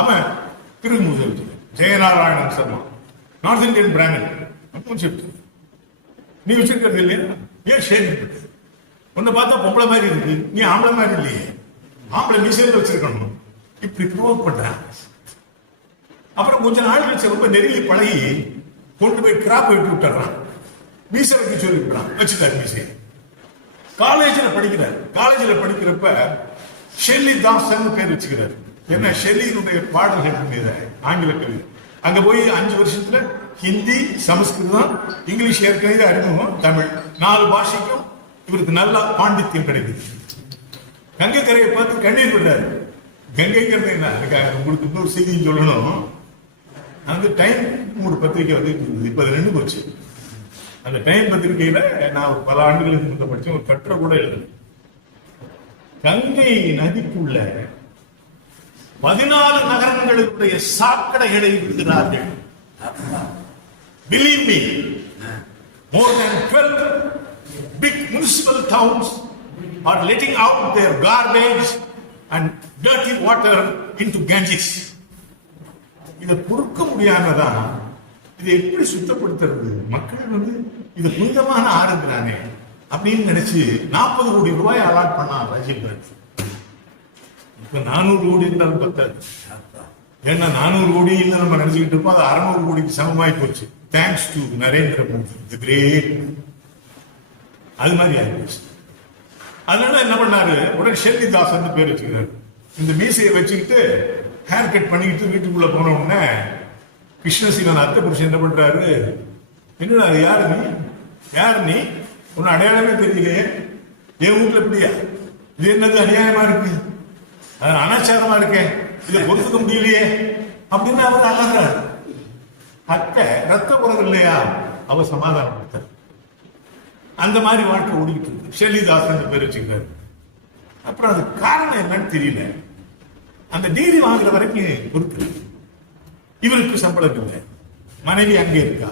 அவன் திரும்ப ஜெயநாராயணன் சர்மா, நார்த் இந்தியன் பிராமின், நீ வச்சிருக்கிறது இல்லையா, ஏன் ஷேர் உன்னை பார்த்தா பொம்பளை மாதிரி இருக்கு, நீ ஆம்பளை மாதிரி இல்லையே, ஆம்பளை மீசையில வச்சிருக்கணும், இப்படி ப்ரோக் பண்றான். அப்புறம் கொஞ்ச நாள் கழிச்சு ரொம்ப நெருங்கி பழகி கொண்டு போய் கிராப் வெட்டி விட்டுறான். மீசை வைக்க சொல்லி விட்டுறான், வச்சுட்டாரு மீசை. காலேஜில் படிக்கிறார். காலேஜில் படிக்கிறப்ப ஷெல்லி தாசன் பேர் வச்சுக்கிறார். என்ன, ஷெல்லியினுடைய பாடல்கள் மீது ஆங்கில கல்வி. அங்க போய் 5 வருஷத்துல ஹிந்தி, சமஸ்கிருதம், இங்கிலீஷ் ஏற்கனவே அறிமுகம், தமிழ் 4 பாஷைக்கும் இவருக்கு நல்ல பாண்டித்யம் கிடைக்குது. கங்கை கரையை பார்த்து கண்ணீர் விடுறாரு. கங்கைங்கிறது என்ன, உங்களுக்கு இன்னொரு செய்தியும் சொல்லணும். அந்த டைம் ஒரு பத்திரிகை வந்து இப்ப அது 2 போச்சு. அந்த டைம் பத்திரிகையில நான் பல ஆண்டுகளுக்கு முன்ன படிச்சேன், ஒரு கட்டுரை கூட எழுதுறேன். கங்கை நதிக்குள்ள 14 நகரங்களுடைய சாக்கடைகளை விடுகிறார்கள். Believe me, more than 12 big municipal towns are letting out their garbage and dirty water into Ganges. இதை பொறுக்க முடியாமதான் இதை எப்படி சுத்தப்படுத்துறது? மக்கள் வந்து இது புனிதமான ஆறுங்கிறானே அப்படின்னு நினைச்சு 40 கோடி ரூபாய் அலாட் பண்ணான் ராஜீவ் காந்தி. இப்ப 400 கோடி இருந்தாலும் பத்தாது. ஏன்னா 400 கோடி இல்ல நம்ம நினைச்சுக்கிட்டு இருப்போம், அது 600 கோடிக்கு சமமாய் போச்சு. Thanks to Narendra Modi, the great. அது மாதிரி ஆயிடுச்சு. அதனால என்ன பண்ணாரு, உடனே ஷெல்லி தாசன் பேர் வச்சுக்கிறாரு. இந்த மீசையை வச்சுக்கிட்டு ஹேர் கட் பண்ணிக்கிட்டு வீட்டுக்குள்ள போன உடனே கிருஷ்ணசீலன் அத்தை புருஷன் என்ன பண்றாரு, என்னடா யாரு நீ, யாரு நீ, உன்னை அடையாளமே தெரியலையே, என் வீட்டுல எப்படியா, இது என்னது அநியாயமா இருக்கு, அனாச்சாரமா இருக்கேன், இதை பொறுத்துக்க முடியலையே அப்படின்னு அவர் அழகிறார். அத்தை ரத்த உறவு இல்லையா, அவ சமாதானப்படுத்த. அந்த மாதிரி வாழ்க்கை ஓடிக்கிட்டு இருக்கு. ஷெல்லிதாசன் பேர் வச்சுக்கிறாரு. அப்புறம் அது காரணம் என்னன்னு தெரியல. அந்த டிகிரி வாங்குற வரைக்கும் பொறுத்து இவருக்கு சம்பளம் இல்லை, மனைவி அங்கே இருக்கா.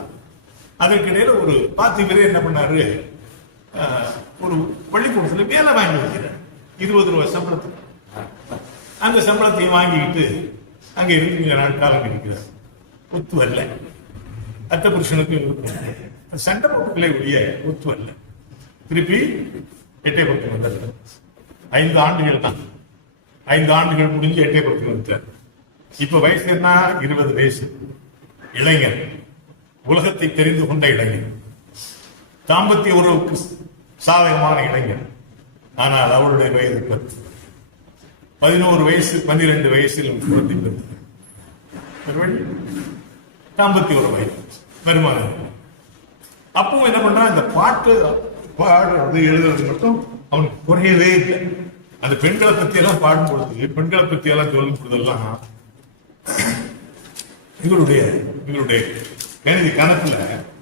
அதற்கிடையில ஒரு பார்த்து இவரே என்ன பண்ணாரு, ஒரு பள்ளிக்கூடத்துல வேலை வாங்கி வைக்கிறார் 20 ரூபாய் சம்பளத்துக்கு. அந்த சம்பளத்தையும் வாங்கிக்கிட்டு அங்கே இருக்கிற நாள் காலம் இருக்கிறார். ஒத்து வரல, அத்த புருஷனுக்கு சண்டை போட்டுக்களே ஒழிய ஒத்து வரல. திருப்பி எட்டயபுரத்துக்கு வந்தார். 5 ஆண்டுகள் தான், 5 ஆண்டுகள் முடிஞ்சு எட்டயபுரத்துக்கு வந்துட்டார். இப்ப வயசு என்ன, 20 வயசு. இளைஞர், உலகத்தை தெரிந்து கொண்ட இளைஞர், தாம்பத்திய உறவுக்கு சாதகமான இளைஞர். ஆனால் அவருடைய வயது 10. 11 வயசு 12 வயசில் குழந்தை பிறந்தது. தாம்பத்திய உறவு வருமானம். அப்பவும் என்ன பண்றான், இந்த பாட்டு பாடுறது எழுதுறது மட்டும் அவனுக்கு குறையவே இல்லை. அந்த பெண்களை பத்தி எல்லாம் பாடும்பொழுது, பெண்களை பத்தி எல்லாம் சொல்லும் பொழுதெல்லாம் இவருடைய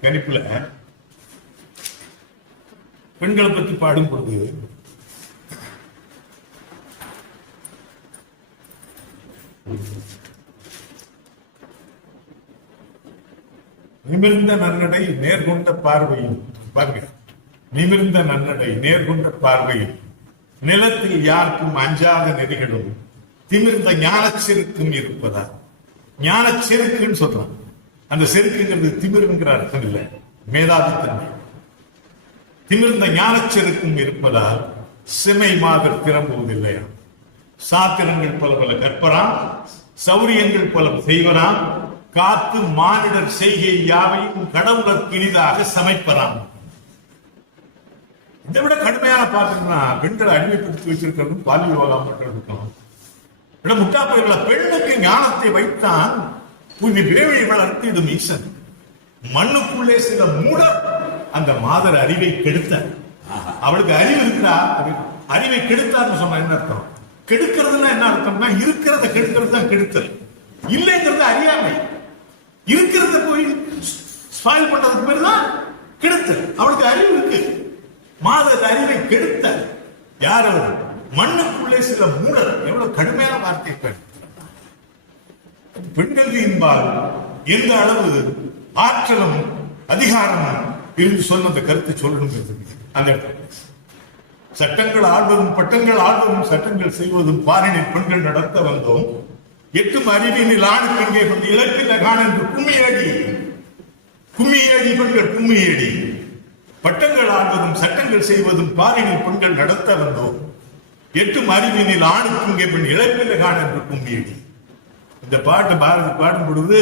கணிப்புல பெண்களை பத்தி பாடும் பொழுது நிமிர்ந்த நன்னடை நேர்கொண்ட பார்வையும், பாருங்க, நிமிர்ந்த நன்னடை நேர்கொண்ட பார்வையும், நிலத்தில் யாருக்கும் அஞ்சாத நெறிகளும், திமிர்ந்த ஞான செருக்கும் இருப்பதா. ஞான செருக்குன்னு சொல்றான். அந்த செருக்குங்கிறது திமிருங்கிற அர்த்தம் இல்லை, மேதாவித்தன்மை. திமிர்ந்த ஞானச்செருக்கும் இருப்பதால் செமை மாதர் திறம்புவதில்லையா. சாத்திரங்கள் பல பல கற்பராம், சௌரியங்கள் பல செய்வராம், காத்து மானிடர் செய்கை யாவையும் கடவுளர் இனிதாக சமைப்பராம். இதை விட கடுமையான பார்த்தீங்கன்னா பெண்களை அடிமைப்படுத்தி வச்சிருக்கிறதும் பாலியல் வளம் பண்றதுக்கும் முட்டாப்பைகளை பெண்ணுக்கு ஞானத்தை வைத்தான் விரைவை வளர்த்து இது ஈசன். மண்ணுக்குள்ளே சில மூடர் அந்த மாதர் அறிவை கெடுத்த. அவளுக்கு அறிவு இருக்கிறா, அறிவை கெடுத்தார்னு சொன்ன என்ன அர்த்தம்? கெடுக்கிறதுன்னா என்ன அர்த்தம்னா இருக்கிறத கெடுக்கிறது தான் கெடுத்தல், இல்லைங்கிறது அறியாமை. இருக்கிறத போய் ஸ்பாயில் பண்றதுக்கு பேர் தான் கெடுத்தல். அவளுக்கு அறிவு இருக்கு, மாதர் அறிவை கெடுத்த. யார் அவர்? மண்ணுக்குள்ளே சில மூடர். எவ்வளவு கடுமையான வார்த்தை! பெண்கள் என்பால் எந்த அளவு ஆற்றலும் அதிகாரமும் இருந்து சொன்ன கருத்தை சொல்லணும். அந்த சட்டங்கள் ஆள்வதும் பட்டங்கள் ஆள்வதும் சட்டங்கள் செய்வதும் பாரினில் பெண்கள் நடத்த வந்தோம். எட்டும் அறிவினில் ஆணுக்கு இங்கே கொண்டு இலக்கில காண என்று கும்மியடி பெண்கள் கும்மியடி. பட்டங்கள் ஆள்வதும் சட்டங்கள் செய்வதும் பாரினில் பெண்கள் நடத்த வந்தோம். எட்டும் அறிவினில் ஆணுக்கு இங்கே பெண் இழப்பில காண என்று கும்மியடி. இந்த பாட்டு பாரதி பாடும் பொழுது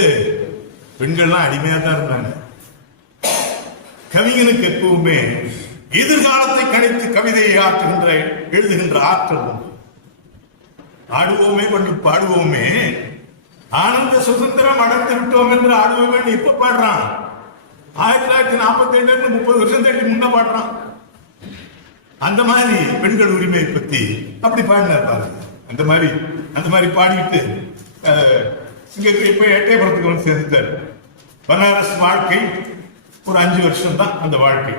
பெண்கள்லாம் அடிமையா தான் இருந்தாங்க. கவிஞனுக்கு எப்பவுமே எதிர்காலத்தை கணித்து கவிதையை ஆற்றுகின்ற எழுதுகின்ற ஆற்றல் உண்டு. ஆடுவோமே பண்ணி பாடுவோமே, ஆனந்த சுதந்திரம் அடைந்து விட்டோம் என்று ஆடுவோமே இப்ப பாடுறான். 1947 30 வருஷம் தேடி முன்ன பாடுறான். அந்த மாதிரி பெண்கள் உரிமை பத்தி அப்படி பாடினார் பாருங்க. அந்த மாதிரி பாடிட்டு இங்க இப்ப எட்டயபுரத்துக்கு வந்து சேர்ந்துட்டார். பனாரஸ் வாழ்க்கை ஒரு 5 வருஷம் தான் அந்த வாழ்க்கை.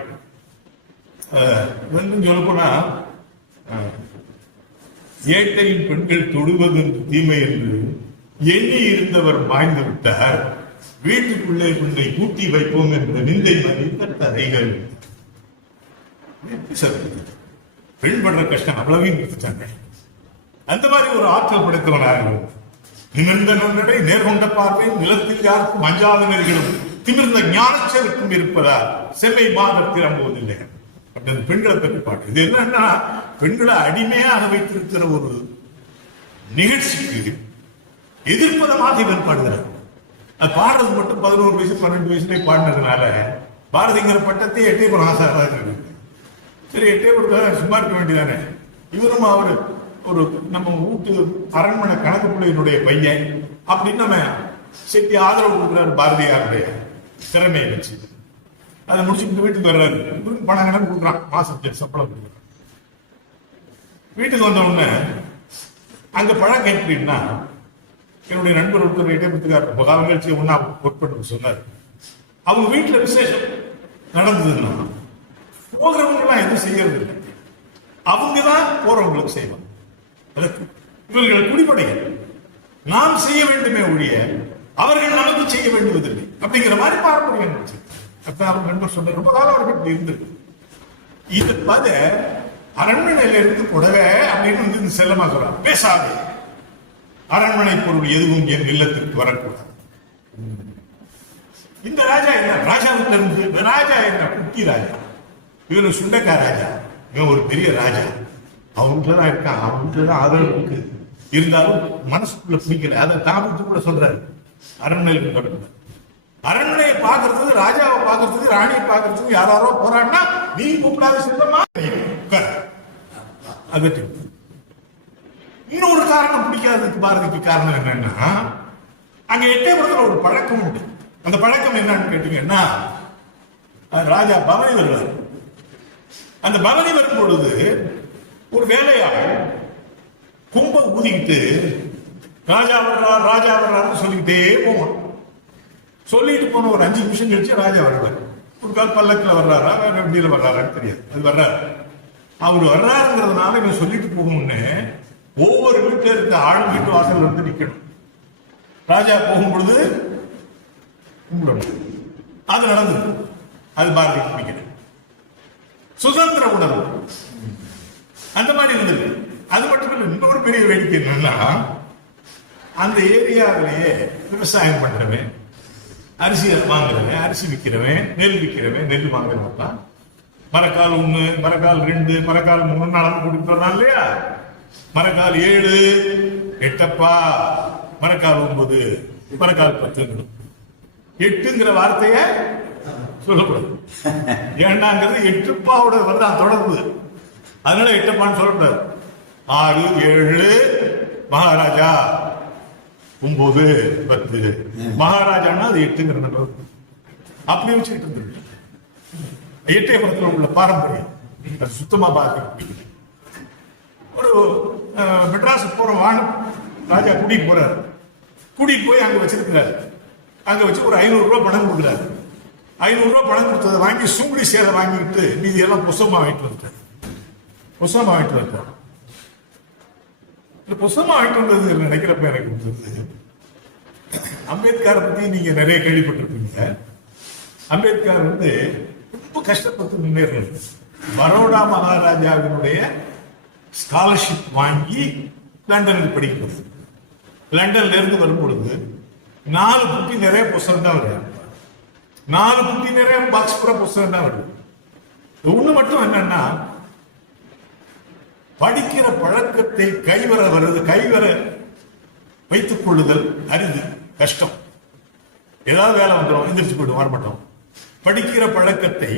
சொல்ல போனா ஏட்டையின் பெண்கள் தொடுவது தீமை என்று எண்ணி இருந்தவர் மாய்ந்து விட்டார். வீட்டுக்குள்ளே பெண்ணை கூட்டி வைப்போம் என்ற நிந்தை மதித்த தரைகள். பெண் படுற கஷ்டம் அவ்வளவையும் கொடுத்துட்டாங்க. அந்த மாதிரி ஒரு ஆற்றல் படைத்தவனாக நிமிர்ந்த நன்னடை, நேர்கொண்ட பார்வை, நிலத்தில் யாருக்கும் அஞ்சாத நெறிகளும் திமிர்ந்த ஞானச்செருக்கும் இருப்பதால் செம்மை மாதர் திறம்புவதில்லை. பெண்களை பற்றி பாட்டு. இது என்னன்னா பெண்களை அடிமையாக வைத்திருக்கிற ஒரு நிகழ்ச்சிக்கு எதிர்ப்பதமாக இவன் பாடுகிறார். அது பாடுறது மட்டும் 11 வயசு 12 வயசுல பாடினதுனால பாரதிங்கிற பட்டத்தை எட்டயபுரம் ஆசாராக இருக்கு. சரி, எட்டயபுரத்தான் சும்மா இருக்க வேண்டியதானே. இவரும் அவரு ஒரு நம்ம வீட்டு அரண்மனை கணக்கு பிள்ளையினுடைய பையன் அப்படின்னு நம்ம செட்டி ஆதரவு கொடுக்குறாரு பாரதியாருடைய திறமையை வச்சு. அதை முடிச்சுட்டு வீட்டுக்கு வர்றாரு. பணம் கணக்கு கொடுக்குறான், மாசம் சம்பளம் கொடுக்குறான். வீட்டுக்கு வந்த உடனே அங்க பழக்கம் எப்படின்னா, என்னுடைய நண்பர் ஒருத்தர் எட்டயபுரத்துக்காரர் முகாம் நிகழ்ச்சியை ஒன்னா ஒர்க் பண்ண சொன்னார். அவங்க வீட்டுல விசேஷம் நடந்ததுன்னா போகிறவங்கலாம் எதுவும் செய்யறது இல்லை, அவங்கதான் போறவங்களுக்கு செய்வாங்க. இவர்கள் குடிப்படைகள் நாம் செய்ய வேண்டுமே ஒழிய அவர்கள் நமக்கு செய்ய வேண்டுவதில்லை அப்படிங்கிற மாதிரி பாரம்பரியம் இருந்துச்சு. அவர் நண்பர் சொன்ன ரொம்ப காலம் அவர்கள் இருந்திருக்கு. இது பத அரண்மனையில இருந்து புடவை அப்படின்னு வந்து செல்லமா சொல்றாங்க, பேசாது அரண்மனை பொருள் எதுவும் என் இல்லத்திற்கு வரக்கூடாது. இந்த ராஜா என்ன ராஜாவுக்கு இருந்து ராஜா என்ன குட்டி ராஜா, இவன் சுண்டக்கா ராஜா, இவன் ஒரு பெரிய ராஜா. அவங்கதான் இருக்கான், அவங்கதான் ஆதரவு இருக்கு. இருந்தாலும் மனசுக்குள்ள பிடிக்கல. அதை தாமத்து கூட சொல்றாரு. அரண்மனையில் அரண்மனையை பாக்குறதுக்கு, ராஜாவை பாக்குறதுக்கு, ராணியை பாக்குறதுக்கு யாரோ போறான்னா நீ கூப்பிடாத சொந்தமா அதட்டு. இன்னொரு காரணம் பிடிக்காததுக்கு பாரதிக்கு காரணம் என்னன்னா, அங்க எட்டயபுரத்துல ஒரு பழக்கம் உண்டு. அந்த பழக்கம் என்னன்னு கேட்டீங்கன்னா, ராஜா பவனி வருவார். அந்த பவனி வரும் பொழுது ஒரு வேலையாளர் கும்ப ஊதிக்கிட்டு ராஜா வர்றார் ராஜா வர்றாருன்னு சொல்லிக்கிட்டே போவான். சொல்லிட்டு போன ஒரு 5 நிமிஷம் கழிச்சு ராஜா வருவார். ஒரு கால் பல்லக்கில் வர்றாரா வேற வண்டியில வர்றாரான்னு தெரியாது, அது வர்றாரு. அவர் வர்றாருங்கிறதுனால இவன் சொல்லிட்டு போகணும்னு ஒவ்வொரு வீட்டுல இருக்க ஆளும் வீட்டு வாசல் வந்து நிக்கணும். ராஜா போகும் பொழுது கும்பிடணும். அது நடந்தது. அது பாரதி பிடிக்கணும். சுதந்திர உணர்வு அந்த மாதிரி இருந்தது. அது மட்டும் இல்லை, இன்னொரு பெரிய வேடிக்கை என்னன்னா, அந்த ஏரியாவிலேயே விவசாயம் பண்றவன், அரிசி வாங்குறவன், அரிசி விற்கிறவன், நெல் விற்கிறவன், நெல் வாங்குறவன் மரக்கால் 1, மரக்கால் 2, மரக்கால் 3 அளவு கூட்டிட்டு வர்றான் இல்லையா? மரக்கால் 7, 8அப்பா, மரக்கால் 9, மரக்கால் 10. 8ங்கிற வார்த்தைய சொல்லக்கூடாது. ஏன்னாங்கிறது 8ப்பாவோட வரதான் தொடர்பு. அதனால 8அப்பான்னு சொல்லக்கூடாது. 6, 7 மகாராஜா, 9, 10. மகாராஜான்னா அது 8ங்கிற நம்பர். அப்படி வச்சுக்கிட்டு இருந்தது. எட்டயபுரத்தில் உள்ள பாரம்பரியம் அது சுத்தமா பார்க்க. ஒரு மெட்ராஸ் போற ராஜா குடி போறாரு. குடி போய் அங்க வச்சிருக்கிறாரு. அங்க வச்சு ஒரு 500 ரூபாய் பணம் கொடுக்குறாரு. 500 ரூபாய் பணம் கொடுத்ததை வாங்கி சுங்குடி சேலை வாங்கிட்டு மீதி எல்லாம் புஸ்தகமா வாங்கிட்டு வந்துட்டார். புஸ்தகமா வாங்கிட்டு வந்துட்டார். இந்த புஸ்தகமா வாங்கிட்டு வந்தது நினைக்கிறப்ப எனக்கு இருந்தது. அம்பேத்கரை பத்தி நீங்க நிறைய கேள்விப்பட்டிருப்பீங்க. அம்பேத்கர் ரொம்ப கஷ்டப்பட்டு முன்னேறது. பரோடா மகாராஜாவினுடைய ஸ்காலர்ஷிப் வாங்கி லண்டனுக்கு படிக்கிறது. லண்டன்ல இருந்து வரும் பொழுது 4 புட்டி நிறைய புத்தகம் தான் வருது. 4 புட்டி நிறைய பாக்ஸ் புற புத்தகம் தான் வருது. ஒண்ணு மட்டும் என்னன்னா, படிக்கிற பழக்கத்தை கைவர வைத்துக் கொள்ளுதல் அரிது, கஷ்டம். ஏதாவது வேலை வந்துடும், எந்திரிச்சு போயிட்டு வரமாட்டோம். படிக்கிற பழக்கத்தை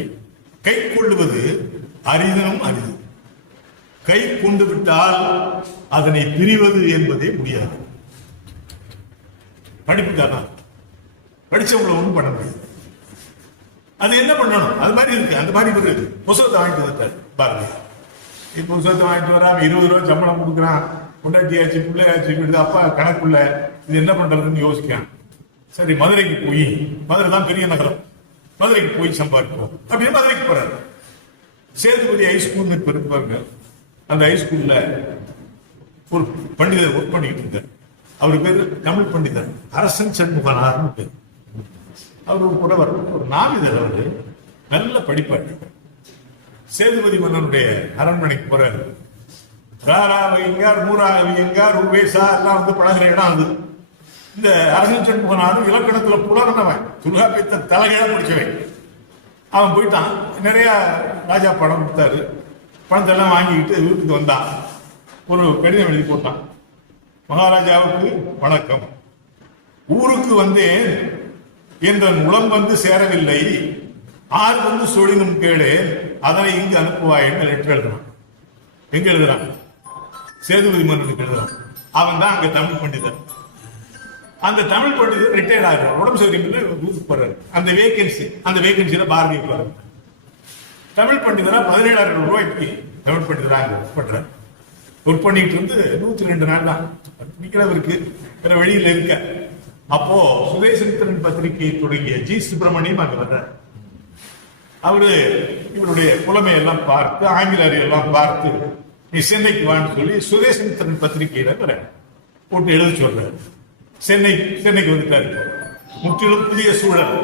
கை கொள்ளுவது அரிதனும் அரிது. கை கொண்டு விட்டால் அதனை பிரிவது என்பதே முடியாது. படிப்புக்கான படிச்சவங்களை ஒன்றும் பண்ண முடியாது. அது என்ன பண்ணணும்? அது மாதிரி இருக்கு. அந்த மாதிரி ஒரு புத்தகத்தை வாங்கிட்டு வந்துட்டார் பாரதியார். இப்ப புத்தகத்தை வாங்கிட்டு வர 20 ரூபாய் சம்பளம் கொடுக்குறான். பொண்டாட்டியாச்சு, பிள்ளையாச்சு, அப்பா கணக்குள்ள இது என்ன பண்றதுன்னு யோசிக்கிறான். சரி, மதுரைக்கு போய், மதுரை தான் பெரிய நகரம், மதுரைக்கு போய் சம்பாதிப்போம் அப்படின்னு மதுரைக்கு போறாரு. சேதுபதி ஹைஸ்கூல்னு இருப்பாங்க. அந்த ஹைஸ்கூல்ல ஒரு பண்டிதர் ஒர்க் பண்ணிட்டு இருந்தார். அவர் பேரு தமிழ் பண்டிதர் அரசன் சண்முகனார்னு பேர். அவர் ஒரு புலவர், ஒரு நாவிதர். அவரு நல்ல படிப்பாட்டு. சேதுபதி மன்னனுடைய அரண்மனைக்கு போறாரு. ராராவையங்கார், மூராவையங்கார், உவேசா எல்லாம் பழகிற இடம் அது. இந்த அரசன் சண்முகனாரும் இலக்கணத்துல புலர்ந்தவன், தொல்காப்பியத்தை தலைகீழ முடிச்சவன். அவன் போயிட்டான். நிறைய ராஜா பணம் கொடுத்தாரு. பணத்தை எல்லாம் வாங்கிக்கிட்டு வீட்டுக்கு வந்தான். ஒரு கடிதம் எழுதி போட்டான். மகாராஜாவுக்கு வணக்கம். ஊருக்கு வந்தேன், என்ற உளம் வந்து சேரவில்லை. ஆறு வந்து சொலினும் கேளு, அதனை இங்கு அனுப்புவாயின்னு லெட்டர் எழுதுறான். எங்க எழுதுறான்? சேதுபதி மன்னனுக்கு எழுதுறான். அவன் தான் அங்க தமிழ் பண்டிதர். அந்த தமிழ் பண்டிதர் ரிட்டையர்ட் ஆகிறார். உடம்பு சரியில்லை, ஊருக்கு போறாரு. அந்த வேகன்சியில பாரதிய போறாரு. தமிழ் பண்டிதரா 17,000 ரூபாய்க்கு தமிழ் பண்டிதரா பண்றாரு. ஒர்க் பண்ணிட்டு இருந்து 102 நாள் தான் நிக்கிறவருக்கு வேற வெளியில இருக்க. அப்போ சுதேசமித்திரன் பத்திரிகையை தொடங்கிய ஜி சுப்பிரமணியம் அங்க வர்றார். அவரு இவருடைய புலமை எல்லாம் பார்த்து, ஆங்கில அறிவெல்லாம் பார்த்து, நீ சென்னைக்கு வான்னு சொல்லி சுதேசமித்திரன் பத்திரிகையில வர போட்டு எழுத சொல்றாரு. சென்னைக்கு வந்துட்டாரு. முற்றிலும் புதிய சூழல்.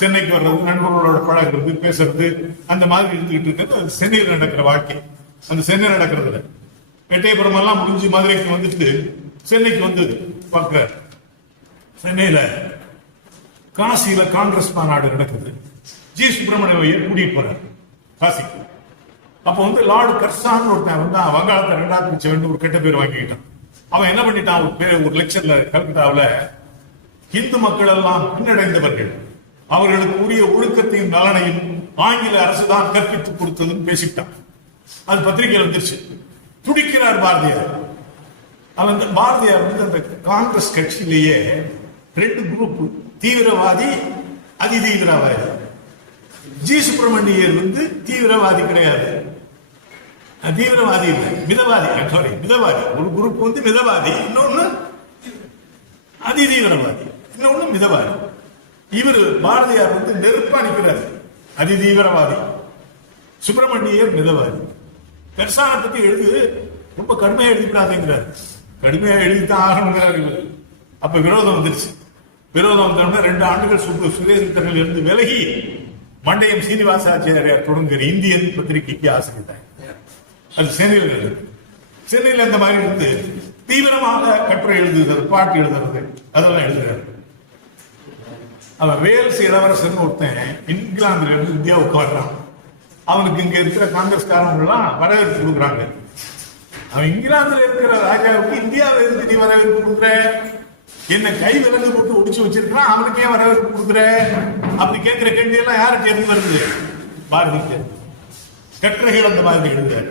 சென்னைக்கு வர்றது, நண்பர்களோட பழகிறது, பேசுறது, அந்த மாதிரி இருந்துகிட்டு இருக்கிறது. அது சென்னையில் நடக்கிற வாழ்க்கை. அந்த சென்னை நடக்கிறதுல எட்டயபுரம் எல்லாம் முடிஞ்சு மதுரைக்கு வந்துட்டு சென்னைக்கு வந்தது பார்க்கிறார். சென்னையில காசியில காங்கிரஸ் மாநாடு நடக்குது. ஜி சுப்பிரமணியம் கூட்டிட்டு போறாரு காசிக்கு. அப்ப லார்டு கர்சான் ஒருத்தன் வங்காளத்தை 2ஆ பிரிச்ச வேண்டும் ஒரு கெட்ட பேர் வாங்கிக்கிட்டான். அவன் என்ன பண்ணிட்டான்? ஒரு லெக்சர்ல கல்கத்தாவில் இந்து மக்கள் எல்லாம் பின்னடைந்தவர்கள், அவர்களுக்கு உரிய ஒழுக்கத்தையும் நலனையும் ஆங்கில அரசுதான் கற்பித்துக் கொடுத்ததுன்னு பேசிட்டான். அது பத்திரிகையில் வந்துருச்சு. துடிக்கிறார் பாரதியார். பாரதியார் அந்த காங்கிரஸ் கட்சியிலேயே 2 குரூப், தீவிரவாதி, அதி தீவிரவாதி. ஜி சுப்பிரமணியர் தீவிரவாதி கிடையாது, தீவிரவாதி இல்லை, மிதவாதி. சாரி, மிதவாதி. ஒரு குரூப் மிதவாதி, இன்னொன்னு அதி தீவிரவாதி, இன்னொன்னு மிதவாதி. இவர் பாரதியார் நெருப்பா நிற்கிறார், அதி தீவிரவாதி. சுப்பிரமணியர் மிதவாதி. பெருசான பத்தி எழுது, ரொம்ப கடுமையா எழுதிவிடாதேங்கிறார். கடுமையா எழுதித்தான் ஆகணுங்கிறார் இவர். அப்ப விரோதம் வந்துருச்சு. விரோதம் வந்தோம்னா 2 ஆண்டுகள் சுதேசமித்திரனில் இருந்து விலகி மண்டையம் சீனிவாசாச்சாரியார் தொடங்குகிற இந்தியன் பத்திரிகைக்கு ஆசிரியர். அது சென்னையில் அந்த மாதிரி தீவிரமாக கட்டுரை எழுதுகிறது, பாட்டு எழுதுறது, அதெல்லாம் எழுதுறாரு. அவன் வேல்ஸ் இளவரசன் ஒருத்தன் இங்கிலாந்துல இருந்து இந்தியாவுக்கு வர்றான். அவனுக்கு இங்க இருக்கிற காங்கிரஸ்காரங்க எல்லாம் வரவேற்பு கொடுக்குறாங்க. அவன் இங்கிலாந்துல இருக்கிற ராஜாவுக்கு இந்தியாவில இருந்து நீ வரவேற்பு கொடுக்குற, என்ன கை விலங்கு போட்டு ஒடிச்சு வச்சிருக்கான், அவனுக்கு ஏன் வரவேற்பு கொடுக்குற அப்படி கேட்கிற கேள்வி எல்லாம் யாருக்கு இருந்து வருது? பாரதிக்கு. கட்டுரைகள் அந்த மாதிரி எழுதுறாரு.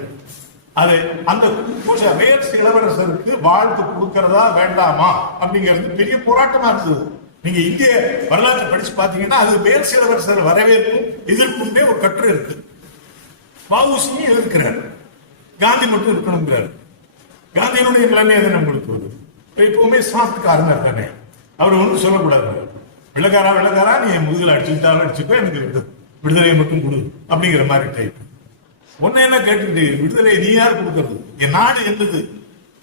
அது அந்த வேல்ஸ் இளவரசருக்கு வாழ்த்து கொடுக்கறதா வேண்டாமா அப்படிங்கிறது பெரிய போராட்டமா இருந்தது. நீங்க இந்திய வரலாற்றை படிச்சு பாத்தீங்கன்னா அது வேல்ஸ் இளவரசர் வரவேற்பும் எதிர்ப்புமே ஒரு கட்டுரை இருக்கு. வஉசியும் எதிர்க்கிறார், காந்தி மட்டும் இருக்கணுங்கிறார். காந்தியினுடைய நிலைமை எதை நம்மளுக்கு வருது? எப்பவுமே சாப்பிட்டுக்காரங்க தானே, அவர் ஒன்றும் சொல்லக்கூடாது. வெள்ளக்காரா நீ முதுகில் அடிச்சுக்கிட்டாலும் அடிச்சுக்கோ, எனக்கு விடுதலையை மட்டும் கொடு அப்படிங்கிற மாதிரி டைப். ஒன்னு என்ன கேட்டுக்கிட்டு, விடுதலையை நீ யாரு கொடுக்கறது, என் நாடு என்னது,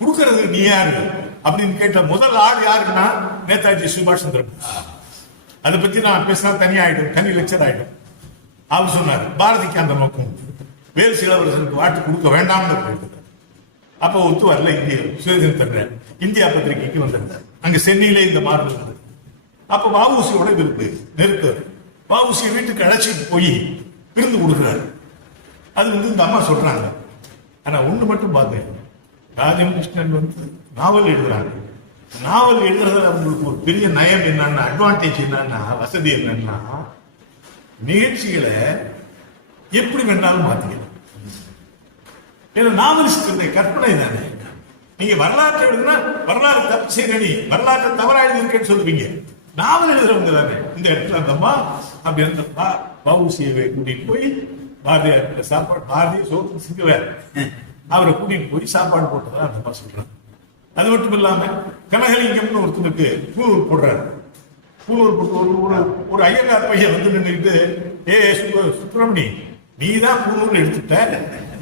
கொடுக்கறது நீ யாரு அப்படின்னு கேட்ட முதல் ஆள் யாருன்னா நேதாஜி சுபாஷ் சந்திர போஸ். அதை பத்தி நான் பேசினா தனி லெக்சர் ஆயிடும். அவர் சொன்னார் பாரதிக்கு அந்த நோக்கம், வேல்ஸ் இளவரசருக்கு வாழ்த்து கொடுக்க வேண்டாம்னு போயிட்டு. அப்ப ஒத்து வரல. இந்திய சுதந்திர இந்தியா பத்திரிகைக்கு வந்திருந்தார். அங்க சென்னையிலே இந்த மாறு இருந்தது. அப்ப வஉசியோட விருப்பு நெருக்க வஉசியை வீட்டுக்கு அழைச்சிட்டு போய் விருந்து கொடுக்குறாரு. அது இந்த அம்மா சொல்றாங்க. ஆனா ஒண்ணு மட்டும் பார்த்தேன், ராஜகிருஷ்ணன் நாவல் எழுதுறாங்க. நாவல் எழுதுறதுல அவங்களுக்கு ஒரு பெரிய நயம் என்னன்னா, அட்வான்டேஜ் என்னன்னா, வசதி என்னன்னா, நிகழ்ச்சிகளை எப்படி வேண்டாலும் மாத்திக்கலாம். ஏன்னா நாவலிஸ்ட் கற்பனை தானே. நீங்க வரலாற்று எழுதுனா வரலாறு தப்பு செய்ய, நீ வரலாற்றை தவறா எழுதிருக்கேன்னு சொல்லுவீங்க. நாவல் எழுதுறவங்க தானே. இந்த இடத்துல அந்த அம்மா அப்படி அந்த வஉசியை கூட்டிட்டு போய் பாரதியார் சாப்பாடு, பாரதிய சோத்து சிங்குவார், அவரை கூட்டிட்டு போய் சாப்பாடு போட்டதா அந்த அம்மா சொல்றாங்க. அது மட்டும் இல்லாம கனகலிங்கம்னு ஒருத்தனுக்கு பூணூல் போடுறாரு. பூணூல் போட்டு ஒரு ஐயங்கார் பையன் நின்றுட்டு, சுப்பிரமணி நீ தான் பூணூல் எடுத்துட்ட,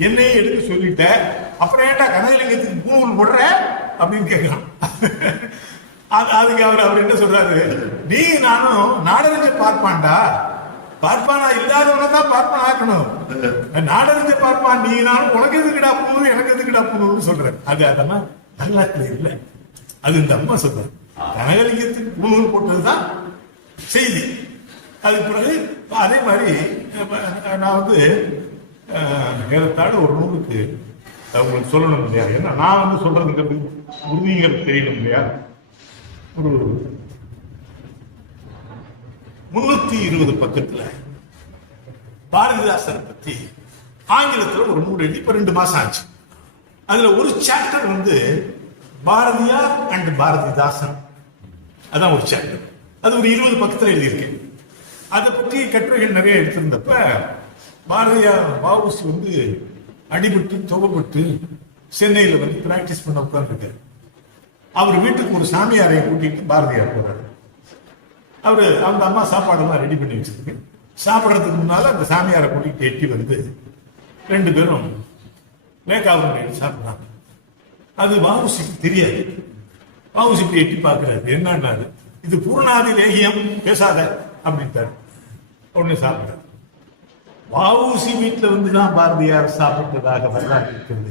என்னையும் எடுக்க சொல்லிட்ட, அப்புறம் ஏன்டா கனகலிங்கத்துக்கு பூணூல் போடுற அப்படின்னு கேட்கிறான். அதுக்கு அவர் என்ன சொல்றாரு, நீ நானும் நாடறிஞ்ச பார்ப்பான்டா, பார்ப்பானா இல்லாதவனை தான் பார்ப்பான் ஆக்கணும், நாடறிஞ்ச பார்ப்பான் நீ நானும், உனக்கு எதுக்குடா பூணூல் எனக்கு எதுக்குடா பூணூல்னு சொல்றேன். அதெல்லாம் வரலாற்றுல இல்ல. அது இந்த அம்மா சொல்ற கனகலிங்கத்துக்கு பூணூல் போட்டதுதான் செய்தி. அது பிறகு அதே மாதிரி நான் ஏறத்தாழ ஒரு நூலுக்கு உங்களுக்கு சொல்லணும் இல்லையா, ஏன்னா நான் சொல்றதுங்கிறது உறுதிங்கிறது தெரியணும் இல்லையா. ஒரு 320 பக்கத்துல பாரதிதாசனை பத்தி ஆங்கிலத்துல ஒரு நூல் எழுதி இப்ப 2 மாசம் ஆச்சு. அதுல ஒரு சாப்டர் பாரதியார் அண்ட் பாரதிதாசன், அதான் ஒரு சாப்டர். அது ஒரு 20 பக்கத்துல எழுதியிருக்கேன். அதை பற்றி கட்டுரைகள் நிறைய எடுத்திருந்தப்ப பாரதியார் வஉசி அடிபட்டு துவப்பட்டு சென்னையில பிராக்டிஸ் பண்ண உட்கார்ந்துருக்காரு. அவர் வீட்டுக்கு ஒரு சாமியாரை கூட்டிட்டு பாரதியார் போறாரு. அந்த அம்மா சாப்பாடெல்லாம் ரெடி பண்ணி வச்சிருக்கு. சாப்பிட்றதுக்கு முன்னால அந்த சாமியாரை கூட்டிட்டு எட்டி 2 பேரும் லேக்காவும் சாப்பிட்றாங்க. அது வஉசிக்கு தெரியாது. வஉசி எட்டி பார்க்கிறாரு, என்னன்னா இது பூர்ணாதி லேகியம், பேசாத அப்படின்ட்டாரு. உடனே சாப்பிட்டார். வஉசி வீட்டுல தான் பாரதியார் சாப்பிட்டதாக வரலாறு இருக்கிறது.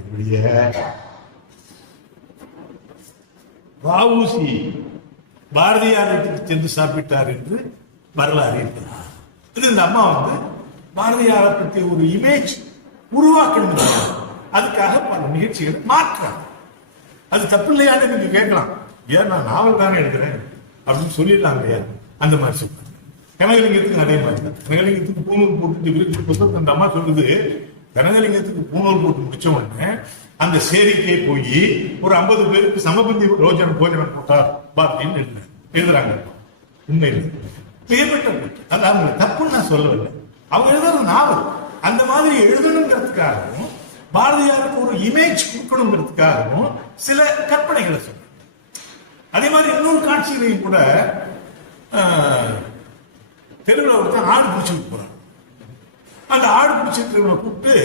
வஉசி பாரதியார் வீட்டுக்கு சென்று சாப்பிட்டார் என்று வரலாறு இருக்கிறார். இது இந்த அம்மா பாரதியாரை பற்றி ஒரு இமேஜ் உருவாக்கணும், அதுக்காக பல நிகழ்ச்சிகளை மாற்றாங்க. அது தப்பு இல்லையான்னு நீங்க கேட்கலாம். ஏன் நான் நாவல் தானே எழுதுறேன் அப்படின்னு சொல்லிடலாம் இல்லையா. அந்த மாதிரி சொல்றாங்க. கனகலிங்கத்துக்கு அதே மாதிரி தான். கனகலிங்கத்துக்கு பூணூல் போட்டு அந்த அம்மா சொல்லுது, கனகலிங்கத்துக்கு பூணூல் போட்டு முடிச்ச உடனே அந்த சேரிக்கே போய் ஒரு 50 பேருக்கு சமபந்தி போஜனம் போட்டார் அப்படின்னு எழுதுறாங்க. உண்மையில் மிகப்பட்ட அது அவங்க தப்புன்னு நான் சொல்லவில்லை. அவங்க எழுதுறது நாவல். அந்த மாதிரி எழுதணுங்கிறதுக்காகவும் பாரதியாருக்கு ஒரு இமேஜ் கொடுக்கணுங்கிறதுக்காகவும் சில கற்பனைகளை சொல்ற. அதே மாதிரி இன்னொரு காட்சிகளையும் கூட தெருவில் ஒருத்தன் ஆடு பிடிச்சிட்டு போறான். அந்த ஆடு பிடிச்சிட்டு கூப்பிட்டு